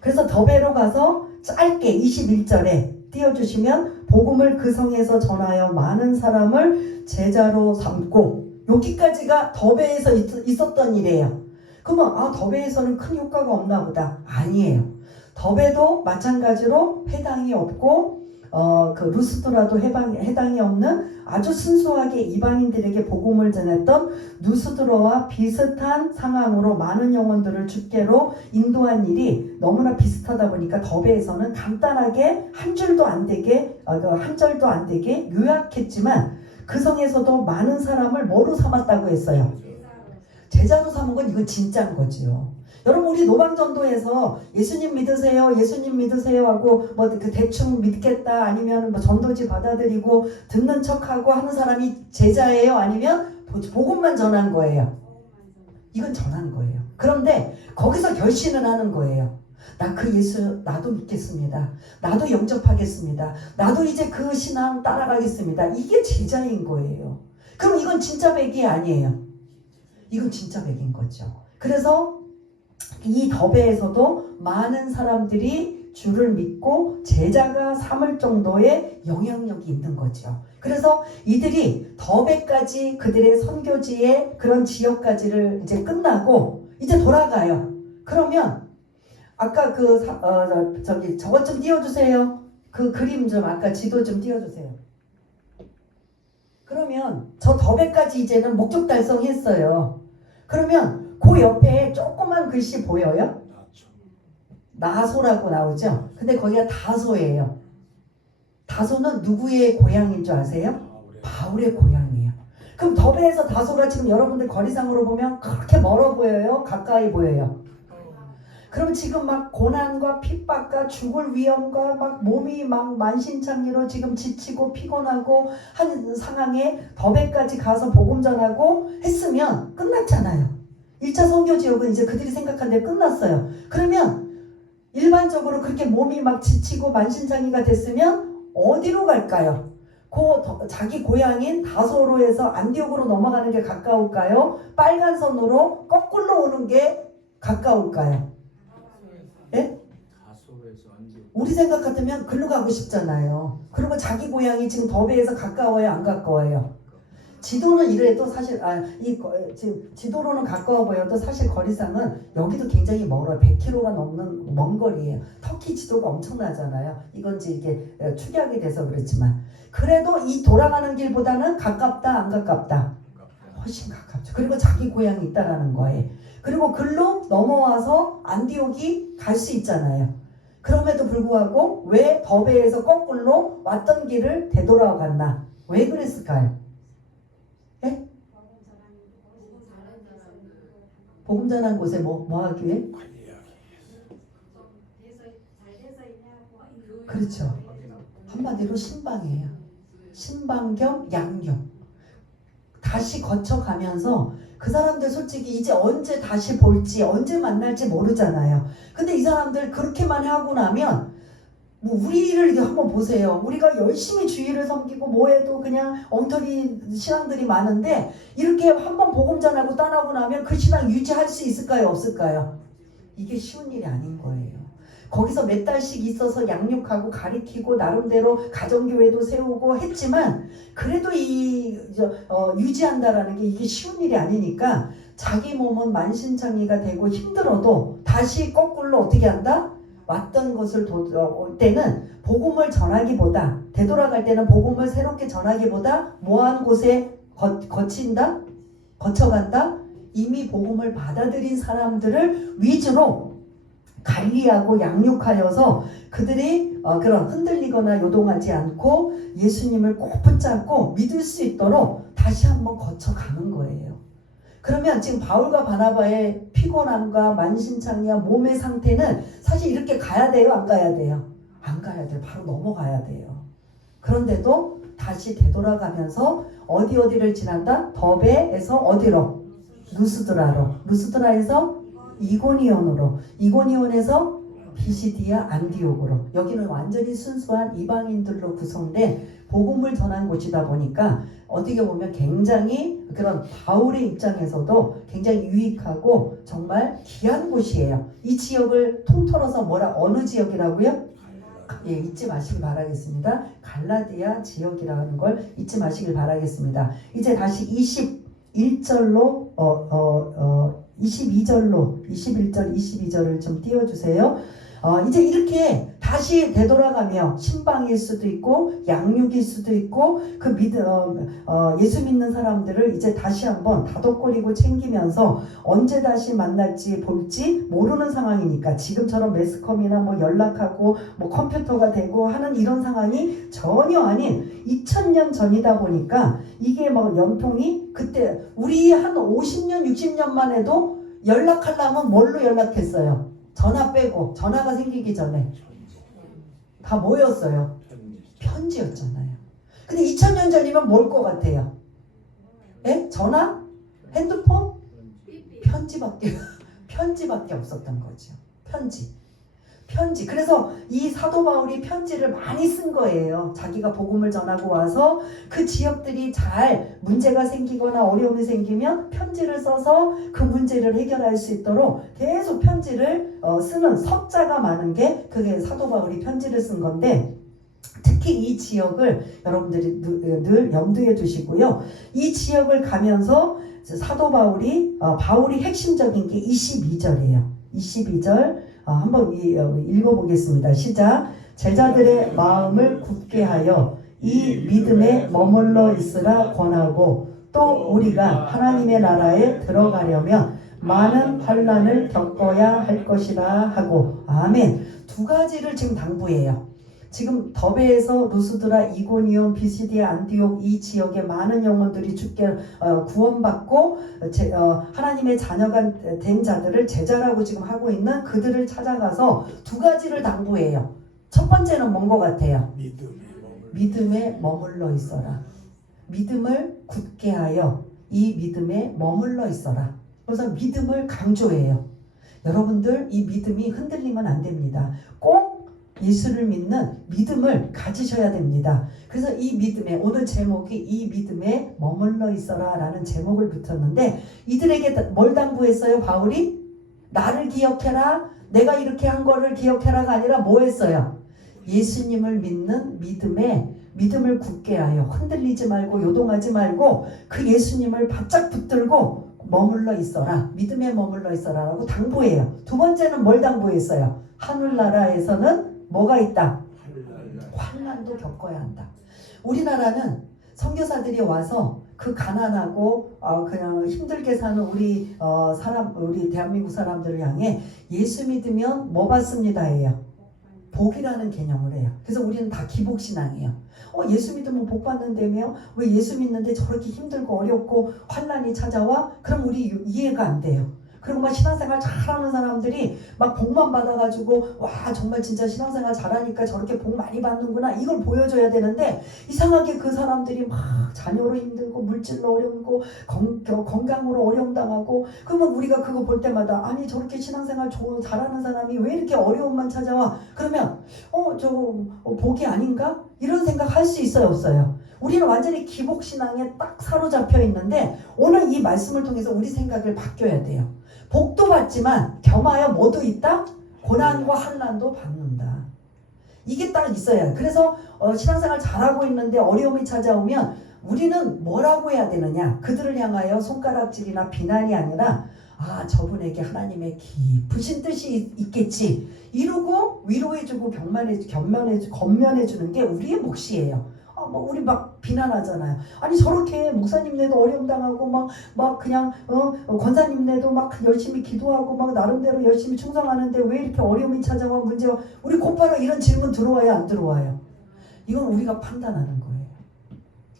그래서 더베로 가서 짧게 21절에 띄워주시면 복음을 그 성에서 전하여 많은 사람을 제자로 삼고 여기까지가 더베에서 있었던 일이에요. 그러면 더베에서는 큰 효과가 없나 보다. 아니에요. 더베도 마찬가지로 회당이 없고 그 루스드라도 해당이 없는 아주 순수하게 이방인들에게 복음을 전했던 루스드라와 비슷한 상황으로 많은 영혼들을 주께로 인도한 일이 너무나 비슷하다 보니까 더베에서는 간단하게 한 절도 안 되게 요약했지만 그 성에서도 많은 사람을 뭐로 삼았다고 했어요? 제자로 삼은 건 이건 진짜인 거지요. 여러분 우리 노방전도에서 예수님 믿으세요 하고 뭐 그 대충 믿겠다 아니면 뭐 전도지 받아들이고 듣는 척하고 하는 사람이 제자예요? 아니면 복음만 전한 거예요? 이건 전한 거예요. 그런데 거기서 결심을 하는 거예요. 나 그 예수 나도 믿겠습니다. 나도 영접하겠습니다. 나도 이제 그 신앙 따라가겠습니다. 이게 제자인 거예요. 그럼 이건 진짜 백이 아니에요. 이건 진짜 백인 거죠. 그래서 이 더베에서도 많은 사람들이 주를 믿고 제자가 삼을 정도의 영향력이 있는 거죠. 그래서 이들이 더베까지 그들의 선교지의 그런 지역까지를 이제 끝나고 이제 돌아가요. 그러면 아까 저것 좀 띄워주세요. 그 그림 좀 아까 지도 좀 띄워주세요. 그러면 저 더베까지 이제는 목적 달성했어요. 그러면 그 옆에 조그만 글씨 보여요? 나소라고 나오죠? 근데 거기가 다소예요. 다소는 누구의 고향인 줄 아세요? 바울의 고향이에요. 그럼 더베에서 다소가 지금 여러분들 거리상으로 보면 그렇게 멀어 보여요? 가까이 보여요? 그럼 지금 막 고난과 핍박과 죽을 위험과 막 몸이 막 만신창이로 지금 지치고 피곤하고 하는 상황에 더베까지 가서 복음 전하고 했으면 끝났잖아요. 1차 선교 지역은 이제 그들이 생각한 대로 끝났어요. 그러면 일반적으로 그렇게 몸이 막 지치고 만신창이가 됐으면 어디로 갈까요? 자기 고향인 다소로에서 안디옥으로 넘어가는 게 가까울까요? 빨간 선으로 거꾸로 오는 게 가까울까요? 예? 다소에서 안디옥. 우리 생각 같으면 글로 가고 싶잖아요. 그리고 자기 고향이 지금 더베에서 가까워요, 안 가까워요? 지도는 이래도 사실 지금 지도로는 가까워 보여도 사실 거리상은 여기도 굉장히 멀어요. 100km가 넘는 먼 거리예요. 터키 지도가 엄청나잖아요. 이건 이게 축약이 돼서 그렇지만 그래도 이 돌아가는 길보다는 가깝다, 안 가깝다? 훨씬 가깝죠. 그리고 자기 고향이 있다라는 거예요. 그리고 글로 넘어와서 안디옥이 갈 수 있잖아요. 그럼에도 불구하고 왜 더베에서 거꾸로 왔던 길을 되돌아갔나? 왜 그랬을까요? 예? 복음 전한 곳에 뭐 하기 위해? 그렇죠. 한마디로 신방이에요. 신방 겸 양육. 다시 거쳐가면서 그 사람들 솔직히 이제 언제 다시 볼지 언제 만날지 모르잖아요. 근데 이 사람들 그렇게만 하고 나면 뭐 우리를 한번 보세요. 우리가 열심히 주의를 섬기고 뭐해도 그냥 엉터리 신앙들이 많은데 이렇게 한번 복음 전하고 떠나고 나면 그 신앙 유지할 수 있을까요? 없을까요? 이게 쉬운 일이 아닌 거예요. 거기서 몇 달씩 있어서 양육하고 가리키고 나름대로 가정교회도 세우고 했지만 그래도 유지한다라는 게 이게 쉬운 일이 아니니까 자기 몸은 만신창이가 되고 힘들어도 다시 거꾸로 어떻게 한다? 왔던 것을 올 때는 복음을 전하기보다 되돌아갈 때는 복음을 새롭게 전하기보다 뭐하는 곳에 거쳐간다? 이미 복음을 받아들인 사람들을 위주로 관리하고 양육하여서 그들이 그런 흔들리거나 요동하지 않고 예수님을 꼭 붙잡고 믿을 수 있도록 다시 한번 거쳐가는 거예요. 그러면 지금 바울과 바나바의 피곤함과 만신창이와 몸의 상태는 사실 이렇게 가야 돼요? 안 가야 돼요? 안 가야 돼요. 바로 넘어가야 돼요. 그런데도 다시 되돌아가면서 어디를 지난다? 더베에서 어디로? 루스드라로. 루스드라에서 이고니온으로. 이고니온에서 비시디아 안디옥으로. 여기는 완전히 순수한 이방인들로 구성된 복음을 전한 곳이다 보니까 어떻게 보면 굉장히 그런 바울의 입장에서도 굉장히 유익하고 정말 귀한 곳이에요. 이 지역을 통틀어서 어느 지역이라고요? 예, 잊지 마시길 바라겠습니다. 갈라디아 지역이라는 걸 잊지 마시길 바라겠습니다. 이제 다시 21절로 22절로 21절 22절을 좀 띄워주세요. 이제 이렇게 다시 되돌아가며 신방일 수도 있고 양육일 수도 있고 그 예수 믿는 사람들을 이제 다시 한번 다독거리고 챙기면서 언제 다시 만날지 볼지 모르는 상황이니까 지금처럼 매스컴이나 뭐 연락하고 뭐 컴퓨터가 되고 하는 이런 상황이 전혀 아닌 2000년 전이다 보니까 이게 뭐 연통이 그때 우리 한 50년 60년만 해도 연락하려면 뭘로 연락했어요? 전화 빼고 전화가 생기기 전에 다 뭐였어요? 편지였잖아요. 근데 2000년 전이면 뭘 것 같아요? 예? 전화? 핸드폰? 편지밖에 없었던 거죠. 편지. 그래서 이 사도 바울이 편지를 많이 쓴 거예요. 자기가 복음을 전하고 와서 그 지역들이 잘 문제가 생기거나 어려움이 생기면 편지를 써서 그 문제를 해결할 수 있도록 계속 편지를 쓰는 석자가 많은 게 그게 사도 바울이 편지를 쓴 건데 특히 이 지역을 여러분들이 늘 염두에 두시고요. 이 지역을 가면서 사도 바울이 핵심적인 게 22절이에요. 22절 한번 읽어보겠습니다. 시작. 제자들의 마음을 굳게 하여 이 믿음에 머물러 있으라 권하고 또 우리가 하나님의 나라에 들어가려면 많은 환난을 겪어야 할 것이라 하고 아멘. 두 가지를 지금 당부해요. 지금 더베에서 루스드라, 이고니온, 비시디아, 안디옥 이 지역의 많은 영혼들이 주께 구원받고 하나님의 자녀가 된 자들을 제자라고 지금 하고 있는 그들을 찾아가서 두 가지를 당부해요. 첫 번째는 뭔 것 같아요? 믿음에 머물러 있어라. 믿음을 굳게 하여 이 믿음에 머물러 있어라. 그래서 믿음을 강조해요. 여러분들 이 믿음이 흔들리면 안 됩니다. 꼭 예수를 믿는 믿음을 가지셔야 됩니다. 그래서 이 믿음에 오늘 제목이 이 믿음에 머물러 있어라 라는 제목을 붙였는데 이들에게 뭘 당부했어요? 바울이 나를 기억해라, 내가 이렇게 한 거를 기억해라가 아니라 뭐 했어요? 예수님을 믿는 믿음을 굳게 하여 흔들리지 말고 요동하지 말고 그 예수님을 바짝 붙들고 머물러 있어라, 믿음에 머물러 있어라 라고 당부해요. 두 번째는 뭘 당부했어요? 하늘나라에서는 뭐가 있다? 환난도 겪어야 한다. 우리나라는 선교사들이 와서 그 가난하고 그냥 힘들게 사는 우리 우리 대한민국 사람들을 향해 예수 믿으면 뭐 받습니다 해요. 복이라는 개념을 해요. 그래서 우리는 다 기복신앙이에요. 예수 믿으면 복 받는다며? 왜 예수 믿는데 저렇게 힘들고 어렵고 환난이 찾아와? 그럼 우리 이해가 안 돼요. 그리고 막 신앙생활 잘하는 사람들이 막 복만 받아가지고 와 정말 진짜 신앙생활 잘하니까 저렇게 복 많이 받는구나 이걸 보여줘야 되는데 이상하게 그 사람들이 막 자녀로 힘들고 물질로 어렵고 건강으로 어려움 당하고 그러면 우리가 그거 볼 때마다 아니 저렇게 신앙생활 잘하는 사람이 왜 이렇게 어려움만 찾아와? 그러면 복이 아닌가? 이런 생각 할 수 있어요 없어요? 우리는 완전히 기복신앙에 딱 사로잡혀 있는데 오늘 이 말씀을 통해서 우리 생각을 바뀌어야 돼요. 복도 받지만 겸하여 뭐도 있다? 고난과 환난도 받는다. 이게 딱 있어야 해요. 그래서 신앙생활 잘하고 있는데 어려움이 찾아오면 우리는 뭐라고 해야 되느냐? 그들을 향하여 손가락질이나 비난이 아니라 저분에게 하나님의 깊으신 뜻이 있겠지 이러고 위로해주고 건면해주는 게 우리의 몫이에요. 우리 막 비난하잖아요. 아니 저렇게 목사님네도 어려움 당하고 막 그냥 권사님네도 막 열심히 기도하고 막 나름대로 열심히 충성하는데 왜 이렇게 어려움이 찾아와 문제가 우리 곧바로 이런 질문 들어와요 안 들어와요? 이건 우리가 판단하는 거예요.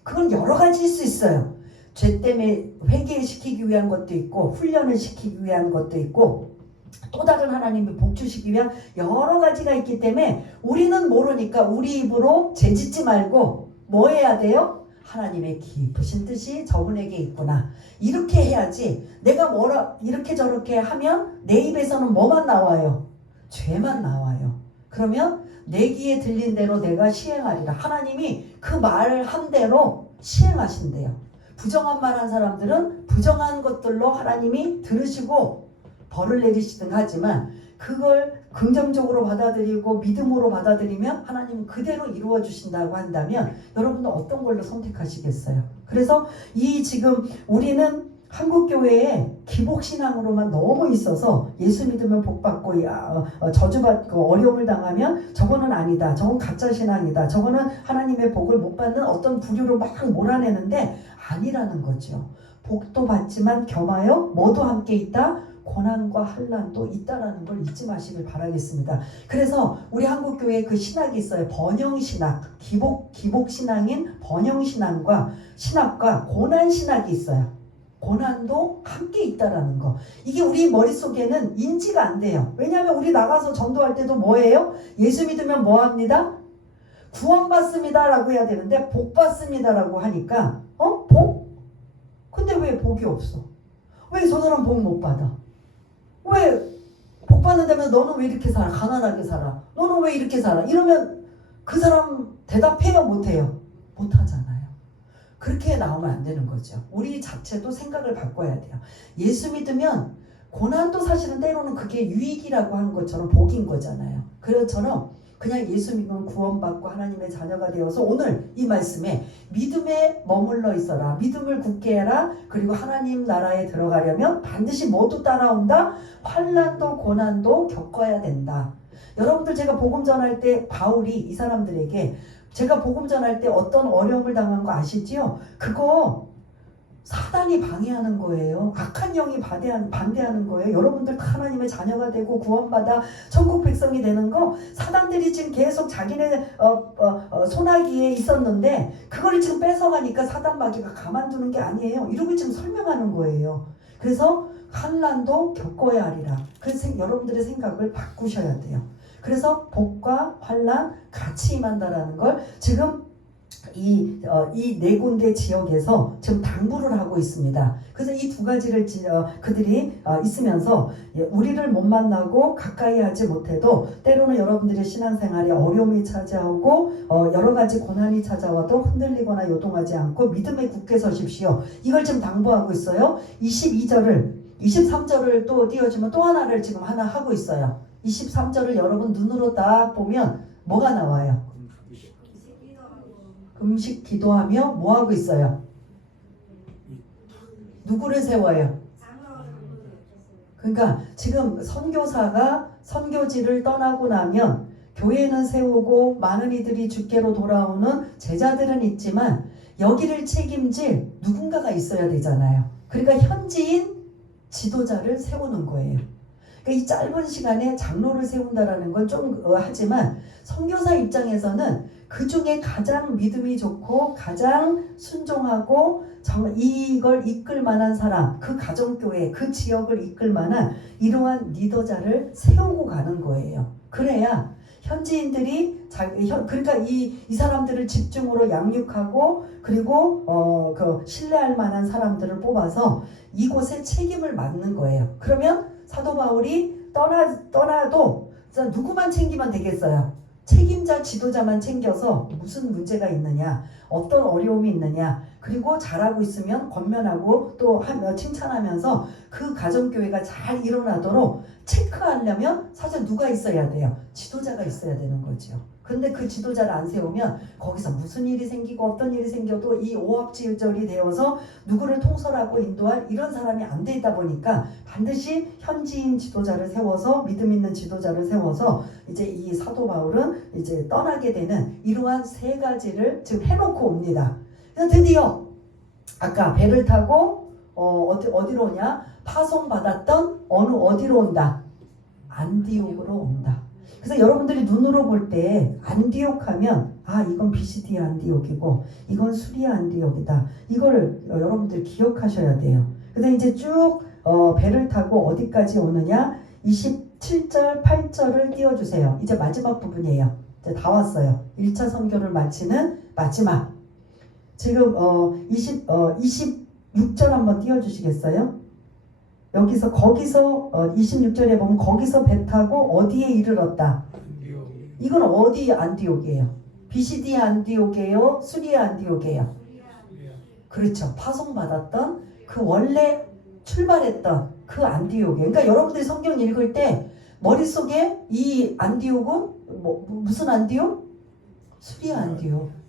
그건 여러 가지일 수 있어요. 죄 때문에 회개시키기 위한 것도 있고 훈련을 시키기 위한 것도 있고 또 다른 하나님을 복주시기 위한 여러 가지가 있기 때문에 우리는 모르니까 우리 입으로 죄짓지 말고 뭐 해야 돼요? 하나님의 깊으신 뜻이 저분에게 있구나. 이렇게 해야지 내가 이렇게 저렇게 하면 내 입에서는 뭐만 나와요? 죄만 나와요. 그러면 내 귀에 들린 대로 내가 시행하리라. 하나님이 그 말을 한 대로 시행하신대요. 부정한 말 한 사람들은 부정한 것들로 하나님이 들으시고 벌을 내리시든 하지만 그걸 긍정적으로 받아들이고 믿음으로 받아들이면 하나님은 그대로 이루어 주신다고 한다면 여러분은 어떤 걸로 선택하시겠어요? 그래서 지금 우리는 한국교회에 기복신앙으로만 너무 있어서 예수 믿으면 복받고 저주받고 어려움을 당하면 저거는 아니다. 저건 가짜신앙이다. 저거는 하나님의 복을 못 받는 어떤 부류로 막 몰아내는데 아니라는 거죠. 복도 받지만 겸하여 뭐도 함께 있다? 고난과 환난도 있다라는 걸 잊지 마시길 바라겠습니다. 그래서 우리 한국교회에 그 신학이 있어요. 번영신학, 기복신앙인 번영신앙과 신학과 고난신학이 있어요. 고난도 함께 있다라는 거. 이게 우리 머릿속에는 인지가 안 돼요. 왜냐하면 우리 나가서 전도할 때도 뭐예요? 예수 믿으면 뭐 합니다? 구원받습니다 라고 해야 되는데 복받습니다 라고 하니까 복? 근데 왜 복이 없어? 왜 저 사람 복 못 받아? 왜 복 받는다면 너는 왜 이렇게 살아? 가난하게 살아? 너는 왜 이렇게 살아? 이러면 그 사람 대답해요? 못해요? 못하잖아요. 그렇게 나오면 안 되는 거죠. 우리 자체도 생각을 바꿔야 돼요. 예수 믿으면 고난도 사실은 때로는 그게 유익이라고 하는 것처럼 복인 거잖아요. 그것처럼 그냥 예수 믿으면 구원받고 하나님의 자녀가 되어서 오늘 이 말씀에 믿음에 머물러 있어라. 믿음을 굳게 해라. 그리고 하나님 나라에 들어가려면 반드시 뭐도 따라온다? 환난도 고난도 겪어야 된다. 여러분들 제가 복음 전할 때 바울이 이 사람들에게 제가 복음 전할 때 어떤 어려움을 당한 거 아시지요? 그거 사단이 방해하는 거예요. 악한 영이 반대하는 거예요. 여러분들 다 하나님의 자녀가 되고 구원받아 천국 백성이 되는 거 사단들이 지금 계속 자기네 손아귀에 있었는데 그걸 지금 뺏어가니까 사단 마귀가 가만두는 게 아니에요. 이러고 지금 설명하는 거예요. 그래서 환난도 겪어야 하리라. 그래서 여러분들의 생각을 바꾸셔야 돼요. 그래서 복과 환난 같이 임한다라는 걸 지금 이 네 군데 지역에서 지금 당부를 하고 있습니다. 그래서 이 두 가지를 그들이 있으면서 우리를 못 만나고 가까이 하지 못해도 때로는 여러분들의 신앙생활에 어려움이 찾아오고 여러 가지 고난이 찾아와도 흔들리거나 요동하지 않고 믿음에 굳게 서십시오. 이걸 지금 당부하고 있어요. 23절을 또 띄워주면 또 하나를 지금 하나 하고 있어요. 23절을 여러분 눈으로 딱 보면 뭐가 나와요? 금식 기도하며 뭐 하고 있어요? 누구를 세워요? 그러니까 지금 선교사가 선교지를 떠나고 나면 교회는 세우고 많은 이들이 주께로 돌아오는 제자들은 있지만 여기를 책임질 누군가가 있어야 되잖아요. 그러니까 현지인 지도자를 세우는 거예요. 그러니까 이 짧은 시간에 장로를 세운다라는 건 좀 하지만 선교사 입장에서는 그 중에 가장 믿음이 좋고 가장 순종하고 정말 이걸 이끌 만한 사람, 그 가정교회, 그 지역을 이끌 만한 이러한 리더자를 세우고 가는 거예요. 그래야 현지인들이 그러니까 이 사람들을 집중으로 양육하고 그리고 그 신뢰할 만한 사람들을 뽑아서 이곳에 책임을 맡는 거예요. 그러면 사도 바울이 떠나도 누구만 챙기면 되겠어요? 책임자 지도자만 챙겨서 무슨 문제가 있느냐, 어떤 어려움이 있느냐, 그리고 잘하고 있으면 권면하고 또 칭찬하면서 그 가정교회가 잘 일어나도록 체크하려면 사실 누가 있어야 돼요? 지도자가 있어야 되는 거죠. 근데 그 지도자를 안 세우면 거기서 무슨 일이 생기고 어떤 일이 생겨도 이 오합지졸이 되어서 누구를 통솔하고 인도할 이런 사람이 안 되다 보니까 반드시 현지인 지도자를 세워서 믿음 있는 지도자를 세워서 이제 이 사도 바울은 이제 떠나게 되는 이러한 세 가지를 지금 해놓고 옵니다. 그래서 드디어 아까 배를 타고 어디로 오냐? 파송받았던 어디로 온다? 안디옥으로 온다. 그래서 여러분들이 눈으로 볼 때 안디옥 하면 이건 비시디아 안디옥이고 이건 수리아 안디옥이다. 이걸 여러분들 기억하셔야 돼요. 그래서 이제 쭉 배를 타고 어디까지 오느냐? 27절 8절을 띄워주세요. 이제 마지막 부분이에요. 이제 다 왔어요. 1차 선교를 마치는 마지막. 지금 26절 한번 띄워주시겠어요? 거기서 26절에 보면 거기서 배 타고 어디에 이르렀다. 이건 어디 안디옥이에요? 비시디아 안디옥이에요? 수리아 안디옥이에요? 그렇죠. 파송받았던 그 원래 출발했던 그 안디옥이에요. 그러니까 여러분들이 성경 읽을 때 머릿속에 이 안디옥은 무슨 안디옥? 수리아 안디옥.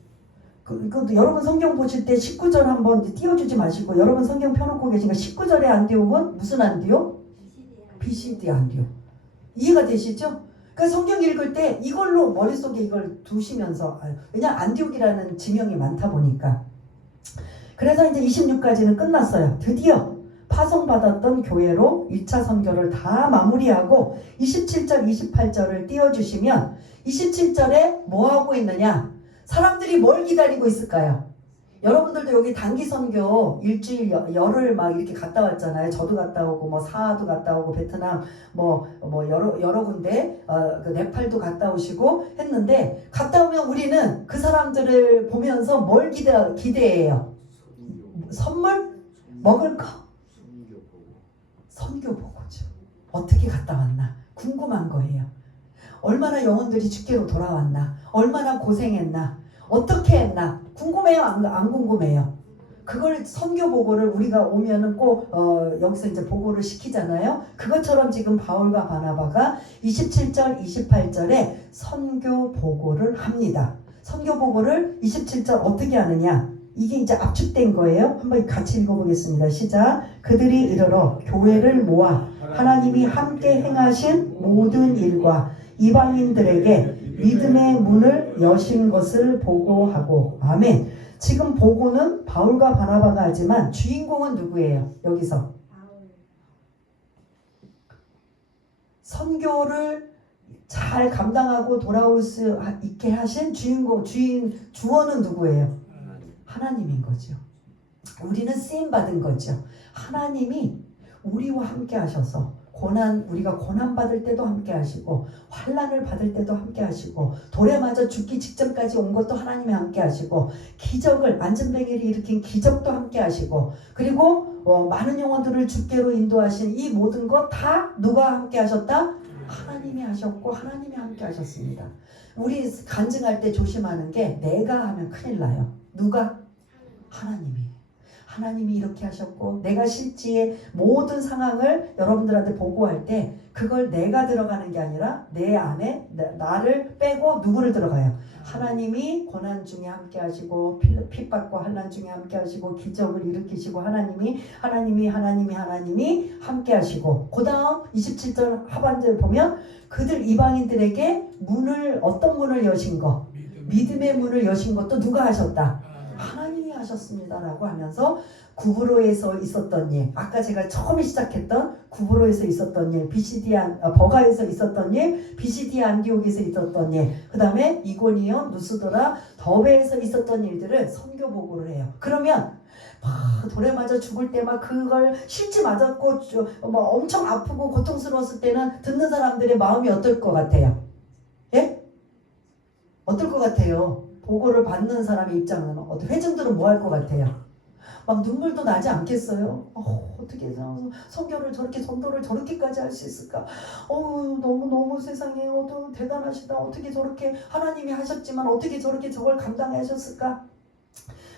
여러분 성경 보실 때 19절 한번 띄워주지 마시고 여러분 성경 펴놓고 계시니까 19절의 안디옥은 무슨 안디옥? 비시디아 안디옥. 이해가 되시죠? 그러니까 성경 읽을 때 이걸로 머릿속에 이걸 두시면서 왜냐 안디옥이라는 지명이 많다 보니까 그래서 이제 26까지는 끝났어요. 드디어 파송받았던 교회로 1차 선교를 다 마무리하고 27절 28절을 띄워주시면 27절에 뭐 하고 있느냐? 사람들이 뭘 기다리고 있을까요? 여러분들도 여기 단기 선교 일주일 열흘 막 이렇게 갔다 왔잖아요. 저도 갔다 오고 사하도 갔다 오고 베트남 여러 군데 그 네팔도 갔다 오시고 했는데 갔다 오면 우리는 그 사람들을 보면서 뭘 기대해요? 선물? 먹을 거? 선교 보고죠. 어떻게 갔다 왔나? 궁금한 거예요. 얼마나 영혼들이 주께로 돌아왔나? 얼마나 고생했나? 어떻게 했나? 궁금해요? 안 궁금해요? 그걸 선교 보고를 우리가 오면은 꼭 여기서 이제 보고를 시키잖아요. 그것처럼 지금 바울과 바나바가 27절, 28절에 선교 보고를 합니다. 선교 보고를 27절 어떻게 하느냐? 이게 이제 압축된 거예요. 한번 같이 읽어보겠습니다. 시작. 그들이 이르러 교회를 모아 하나님이 함께 행하신 모든 일과 이방인들에게 믿음의 문을 여신 것을 보고하고. 아멘. 지금 보고는 바울과 바나바가 하지만 주인공은 누구예요? 여기서 선교를 잘 감당하고 돌아올 수 있게 하신 주원은 누구예요? 하나님인 거죠. 우리는 쓰임 받은 거죠. 하나님이 우리와 함께 하셔서 우리가 고난 받을 때도 함께 하시고 환난을 받을 때도 함께 하시고 돌에 맞아 죽기 직전까지 온 것도 하나님이 함께 하시고 기적을 안전뱅이를 일으킨 기적도 함께 하시고 그리고 많은 영혼들을 주께로 인도하신 이 모든 것 다 누가 함께 하셨다? 하나님이 하셨고 하나님이 함께 하셨습니다. 우리 간증할 때 조심하는 게 내가 하면 큰일 나요. 누가? 하나님이 이렇게 하셨고 내가 실지의 모든 상황을 여러분들한테 보고할 때 그걸 내가 들어가는 게 아니라 내 안에 나를 빼고 누구를 들어가요? 하나님이 고난 중에 함께 하시고 핍박과 환난 중에 함께 하시고 기적을 일으키시고 하나님이 함께 하시고 그 다음 27절 하반절 보면 그들 이방인들에게 어떤 문을 여신 거? 믿음의 문을 여신 것도 누가 하셨다? 하나님이 하셨습니다 라고 하면서 구브로에서 있었던 일, 아까 제가 처음에 시작했던 구브로에서 있었던 일, 버가에서 있었던 일, 비시디아 안디옥에서 있었던 일, 그 다음에 이고니온, 누스도라, 더베에서 있었던 일들을 선교 보고를 해요. 그러면 돌에 맞아 죽을 때 막 그걸 실제 맞았고 엄청 아프고 고통스러웠을 때는 듣는 사람들의 마음이 어떨 것 같아요? 예? 어떨 것 같아요? 보고를 받는 사람의 입장은 회중들은 뭐 할 것 같아요? 막 눈물도 나지 않겠어요? 어떻게 선교를 저렇게 전도를 저렇게까지 할 수 있을까? 너무 세상에 대단하시다. 어떻게 저렇게 하나님이 하셨지만 어떻게 저렇게 저걸 감당하셨을까?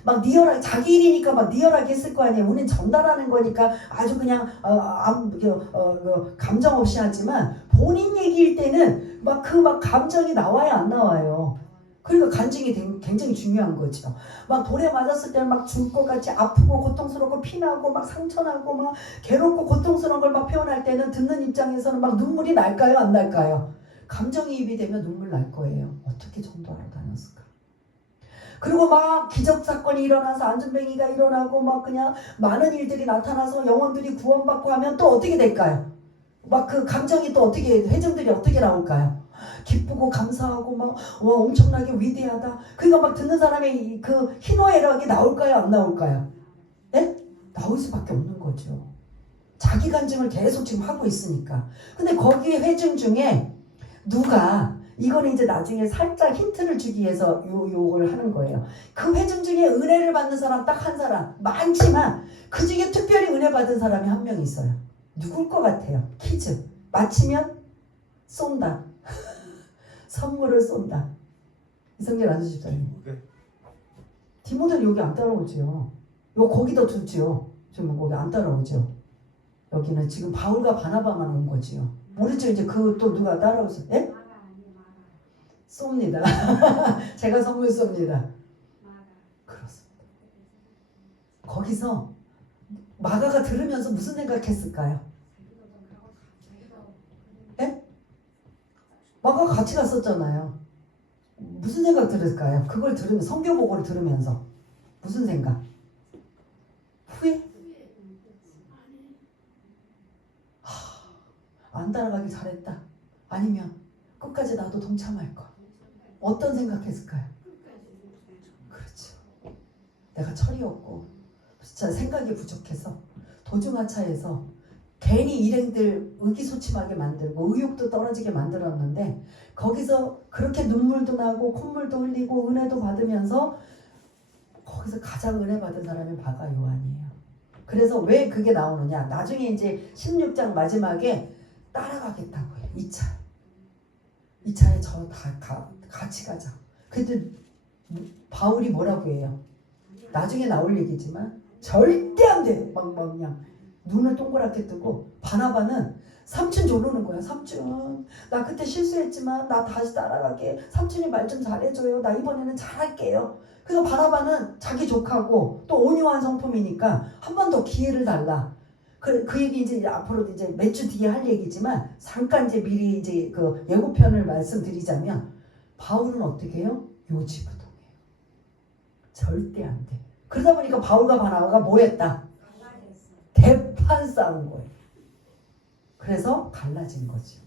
막 리얼하게 자기 일이니까 막 리얼하게 했을 거 아니에요. 우린 전달하는 거니까 아주 그냥 감정 없이 하지만 본인 얘기일 때는 막 감정이 나와요, 안 나와요? 그러니까 간증이 굉장히 중요한 거죠. 막 돌에 맞았을 때는 막 죽을 것 같이 아프고 고통스럽고 피나고 막 상처나고 막 괴롭고 고통스러운 걸 막 표현할 때는 듣는 입장에서는 막 눈물이 날까요, 안 날까요? 감정이입이 되면 눈물 날 거예요. 어떻게 전도하러 다녔을까? 그리고 막 기적 사건이 일어나서 안전뱅이가 일어나고 막 그냥 많은 일들이 나타나서 영혼들이 구원받고 하면 또 어떻게 될까요? 막 그 감정이 또 회중들이 어떻게 나올까요? 기쁘고 감사하고 막 엄청나게 위대하다. 그러니까 막 듣는 사람의 그 희노애락이 나올까요, 안 나올까요? 네? 나올 수밖에 없는 거죠. 자기 간증을 계속 지금 하고 있으니까. 근데 거기 회중 중에 누가 이거는 이제 나중에 살짝 힌트를 주기 위해서 요걸 하는 거예요. 그 회중 중에 은혜를 받는 사람 딱 한 사람 많지만 그 중에 특별히 은혜 받은 사람이 한 명 있어요. 누굴 것 같아요? 퀴즈. 맞히면 쏜다. 선물을 쏜다. 이성길 안수집사님. 디모데는 여기 안 따라오죠. 거기다 두죠. 지금 거기 안 따라오죠. 여기는 지금 바울과 바나바만 온 거지요. 모르죠. 이제 그 또 누가 따라오죠? 예? 쏩니다. 제가 선물 쏩니다. 그렇습니다. 거기서 마가가 들으면서 무슨 생각했을까요? 예? 마가가 같이 갔었잖아요. 무슨 생각 들을까요? 그걸 들으면서 성경 보고를 들으면서 무슨 생각? 후회? 안 따라가길 잘했다. 아니면 끝까지 나도 동참할 거. 어떤 생각했을까요? 그렇죠. 내가 철이 없고 진짜 생각이 부족해서 도중하차에서 괜히 일행들 의기소침하게 만들고 의욕도 떨어지게 만들었는데 거기서 그렇게 눈물도 나고 콧물도 흘리고 은혜도 받으면서 거기서 가장 은혜 받은 사람이 바가 요한이에요. 그래서 왜 그게 나오느냐? 나중에 이제 16장 마지막에 따라가겠다고 해요. 2차에 저 다 같이 가자. 근데 바울이 뭐라고 해요? 나중에 나올 얘기지만 절대 안 돼. 막 그냥 눈을 동그랗게 뜨고 바나바는 삼촌 조르는 거야. 삼촌 나 그때 실수했지만 나 다시 따라가게. 삼촌이 말 좀 잘해줘요. 나 이번에는 잘할게요. 그래서 바나바는 자기 조카고 또 온유한 성품이니까 한 번 더 기회를 달라. 그 얘기 이제 앞으로 이제 몇 주 뒤에 할 얘기지만 잠깐 이제 미리 이제 그 예고편을 말씀드리자면 바울은 어떻게 해요? 요지부동해요. 절대 안 돼. 그러다 보니까 바울과 바나바가 뭐 했다? 대판 싸운 거예요. 그래서 갈라진 거죠.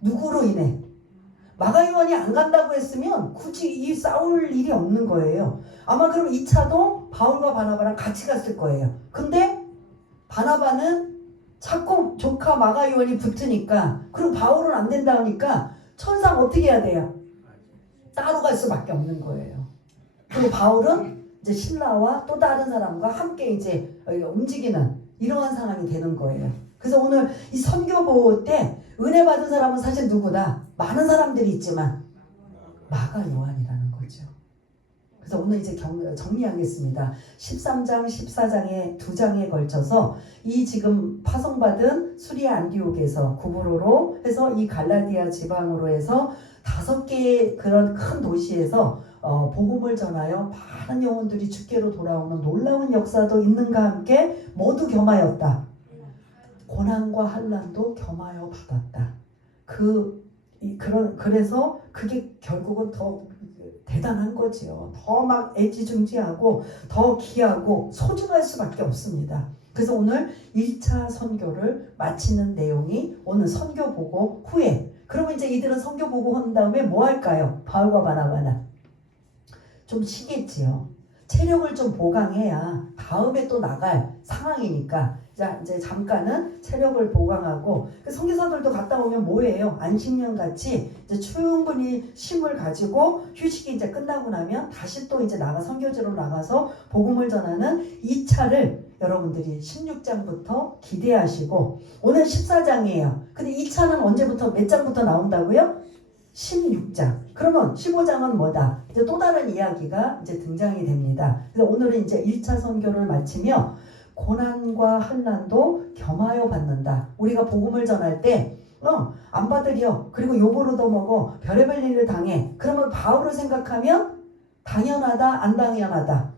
누구로 인해? 마가 요한이 안 간다고 했으면 굳이 이 싸울 일이 없는 거예요. 아마 그럼 2차도 바울과 바나바랑 같이 갔을 거예요. 근데 바나바는 자꾸 조카 마가요원이 붙으니까, 그리고 바울은 안 된다 하니까 천상 어떻게 해야 돼요? 따로 갈 수밖에 없는 거예요. 그리고 바울은 이제 신라와 또 다른 사람과 함께 이제 움직이는 이러한 상황이 되는 거예요. 그래서 오늘 이 선교보 때 은혜 받은 사람은 사실 누구다? 많은 사람들이 있지만 마가 요한이라는 거죠. 그래서 오늘 이제 정리하겠습니다. 13장, 14장의 두 장에 걸쳐서 이 지금 파송받은 수리아 안디옥에서 구브로로 해서 이 갈라디아 지방으로 해서 5개의 그런 큰 도시에서 복음을 전하여 많은 영혼들이 주께로 돌아오는 놀라운 역사도 있는가 함께 모두 겸하였다. 고난과 환난도 겸하여 받았다. 그래서 그게 결국은 더 대단한 거지요. 더 막 애지중지하고 더 귀하고 소중할 수밖에 없습니다. 그래서 오늘 1차 선교를 마치는 내용이 오늘 선교 보고 후에, 그러면 이제 이들은 선교 보고 한 다음에 뭐 할까요? 바울과 바나바는 좀 쉬겠지요. 체력을 좀 보강해야 다음에 또 나갈 상황이니까 자 이제 잠깐은 체력을 보강하고, 선교사들도 갔다 오면 뭐예요? 안식년 같이 이제 충분히 쉼을 가지고 휴식이 이제 끝나고 나면 다시 또 이제 선교지로 나가서 복음을 전하는 2차를 여러분들이 16장부터 기대하시고, 오늘 14장이에요. 근데 2차는 언제부터 몇 장부터 나온다고요? 16장. 그러면 15장은 뭐다? 이제 또 다른 이야기가 이제 등장이 됩니다. 그래서 오늘은 이제 1차 선교를 마치며 고난과 환난도 겸하여 받는다. 우리가 복음을 전할 때 안 받으려, 그리고 욕을 얻어먹어, 별의별 일을 당해. 그러면 바울을 생각하면 당연하다, 안 당연하다?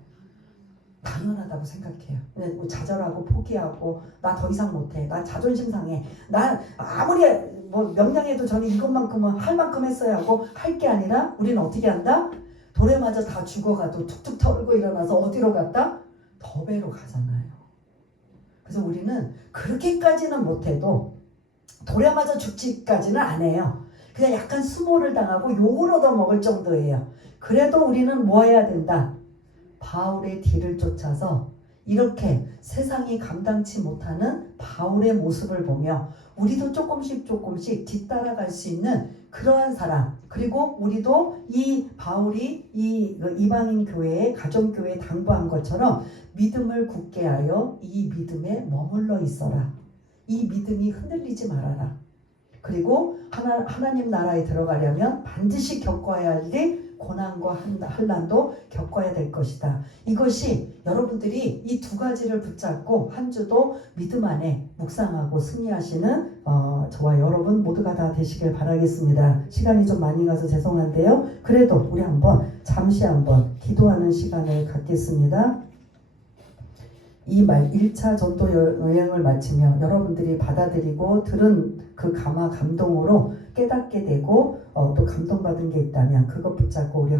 당연하다고 생각해요. 뭐 좌절하고 포기하고 나 더 이상 못해, 나 자존심 상해, 난 아무리 뭐 명량해도 저는 이것만큼은 할 만큼 했어야 하고 할 게 아니라 우리는 어떻게 한다? 돌에 맞아 다 죽어가도 툭툭 털고 일어나서 어디로 갔다? 더베로 가잖아요. 그래서 우리는 그렇게까지는 못해도 돌에 맞아 죽지까지는 안 해요. 그냥 약간 수모를 당하고 욕을 얻어먹을 정도예요. 그래도 우리는 뭐 해야 된다? 바울의 뒤를 쫓아서 이렇게 세상이 감당치 못하는 바울의 모습을 보며 우리도 조금씩 뒤따라갈 수 있는 그러한 사람, 그리고 우리도 이 바울이 이 이방인 교회에 가정교회에 당부한 것처럼 믿음을 굳게 하여 이 믿음에 머물러 있어라. 이 믿음이 흔들리지 말아라. 그리고 하나님 나라에 들어가려면 반드시 겪어야 할 일이 고난과 환난도 겪어야 될 것이다. 이것이 여러분들이 이 두 가지를 붙잡고 한 주도 믿음 안에 묵상하고 승리하시는 저와 여러분 모두가 다 되시길 바라겠습니다. 시간이 좀 많이 가서 죄송한데요. 그래도 우리 잠시 한번 기도하는 시간을 갖겠습니다. 이 1차 전도 여행을 마치며 여러분들이 받아들이고 들은 그 감동으로 깨닫게 되고 또 감동받은 게 있다면 그것 붙잡고 우리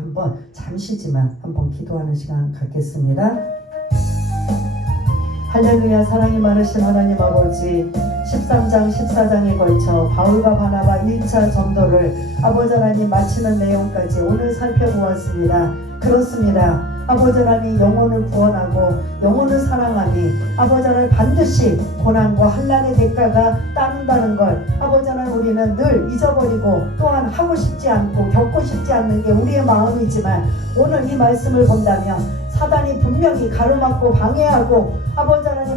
잠시지만 한번 기도하는 시간 갖겠습니다. 할렐루야. 사랑이 많으신 하나님 아버지, 13장 14장에 걸쳐 바울과 바나바 1차 전도를 아버지 하나님 마치는 내용까지 오늘 살펴보았습니다. 그렇습니다. 아버지 하나님 영혼을 구원하고 영혼을 사랑하니 아버지 하나님 반드시 고난과 환난의 대가가 따른다는 걸 아버지 하나님 우리는 늘 잊어버리고 또한 하고 싶지 않고 겪고 싶지 않는 게 우리의 마음이지만 오늘 이 말씀을 본다면 사단이 분명히 가로막고 방해하고 아버지 하나님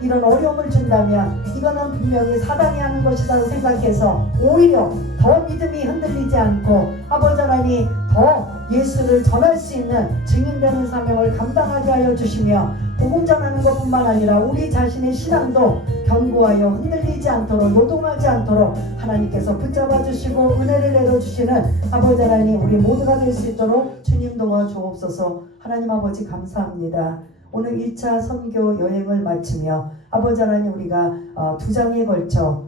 이런 어려움을 준다면 이거는 분명히 사단이 하는 것이라고 생각해서 오히려 더 믿음이 흔들리지 않고 아버지 하나님 더 예수를 전할 수 있는 증인되는 사명을 감당하게 하여 주시며 복음 전하는 것뿐만 아니라 우리 자신의 신앙도 견고하여 흔들리지 않도록 요동하지 않도록 하나님께서 붙잡아 주시고 은혜를 내려주시는 아버지 하나님 우리 모두가 될 수 있도록 주님 도와주옵소서. 하나님 아버지 감사합니다. 오늘 1차 선교 여행을 마치며 아버지 하나님 우리가 두 장에 걸쳐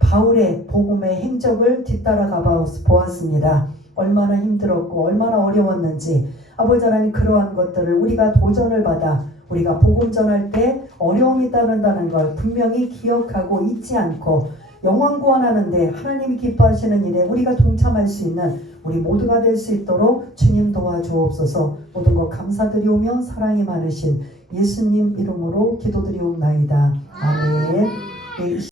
바울의 복음의 행적을 뒤따라가 보았습니다. 얼마나 힘들었고 얼마나 어려웠는지 아버지 하나님 그러한 것들을 우리가 도전을 받아 우리가 복음 전할 때 어려움이 따른다는 걸 분명히 기억하고 잊지 않고 영혼 구원하는데 하나님이 기뻐하시는 일에 우리가 동참할 수 있는 우리 모두가 될 수 있도록 주님 도와주옵소서. 모든 것 감사드리오며 사랑이 많으신 예수님 이름으로 기도드리옵나이다. 아멘. 예.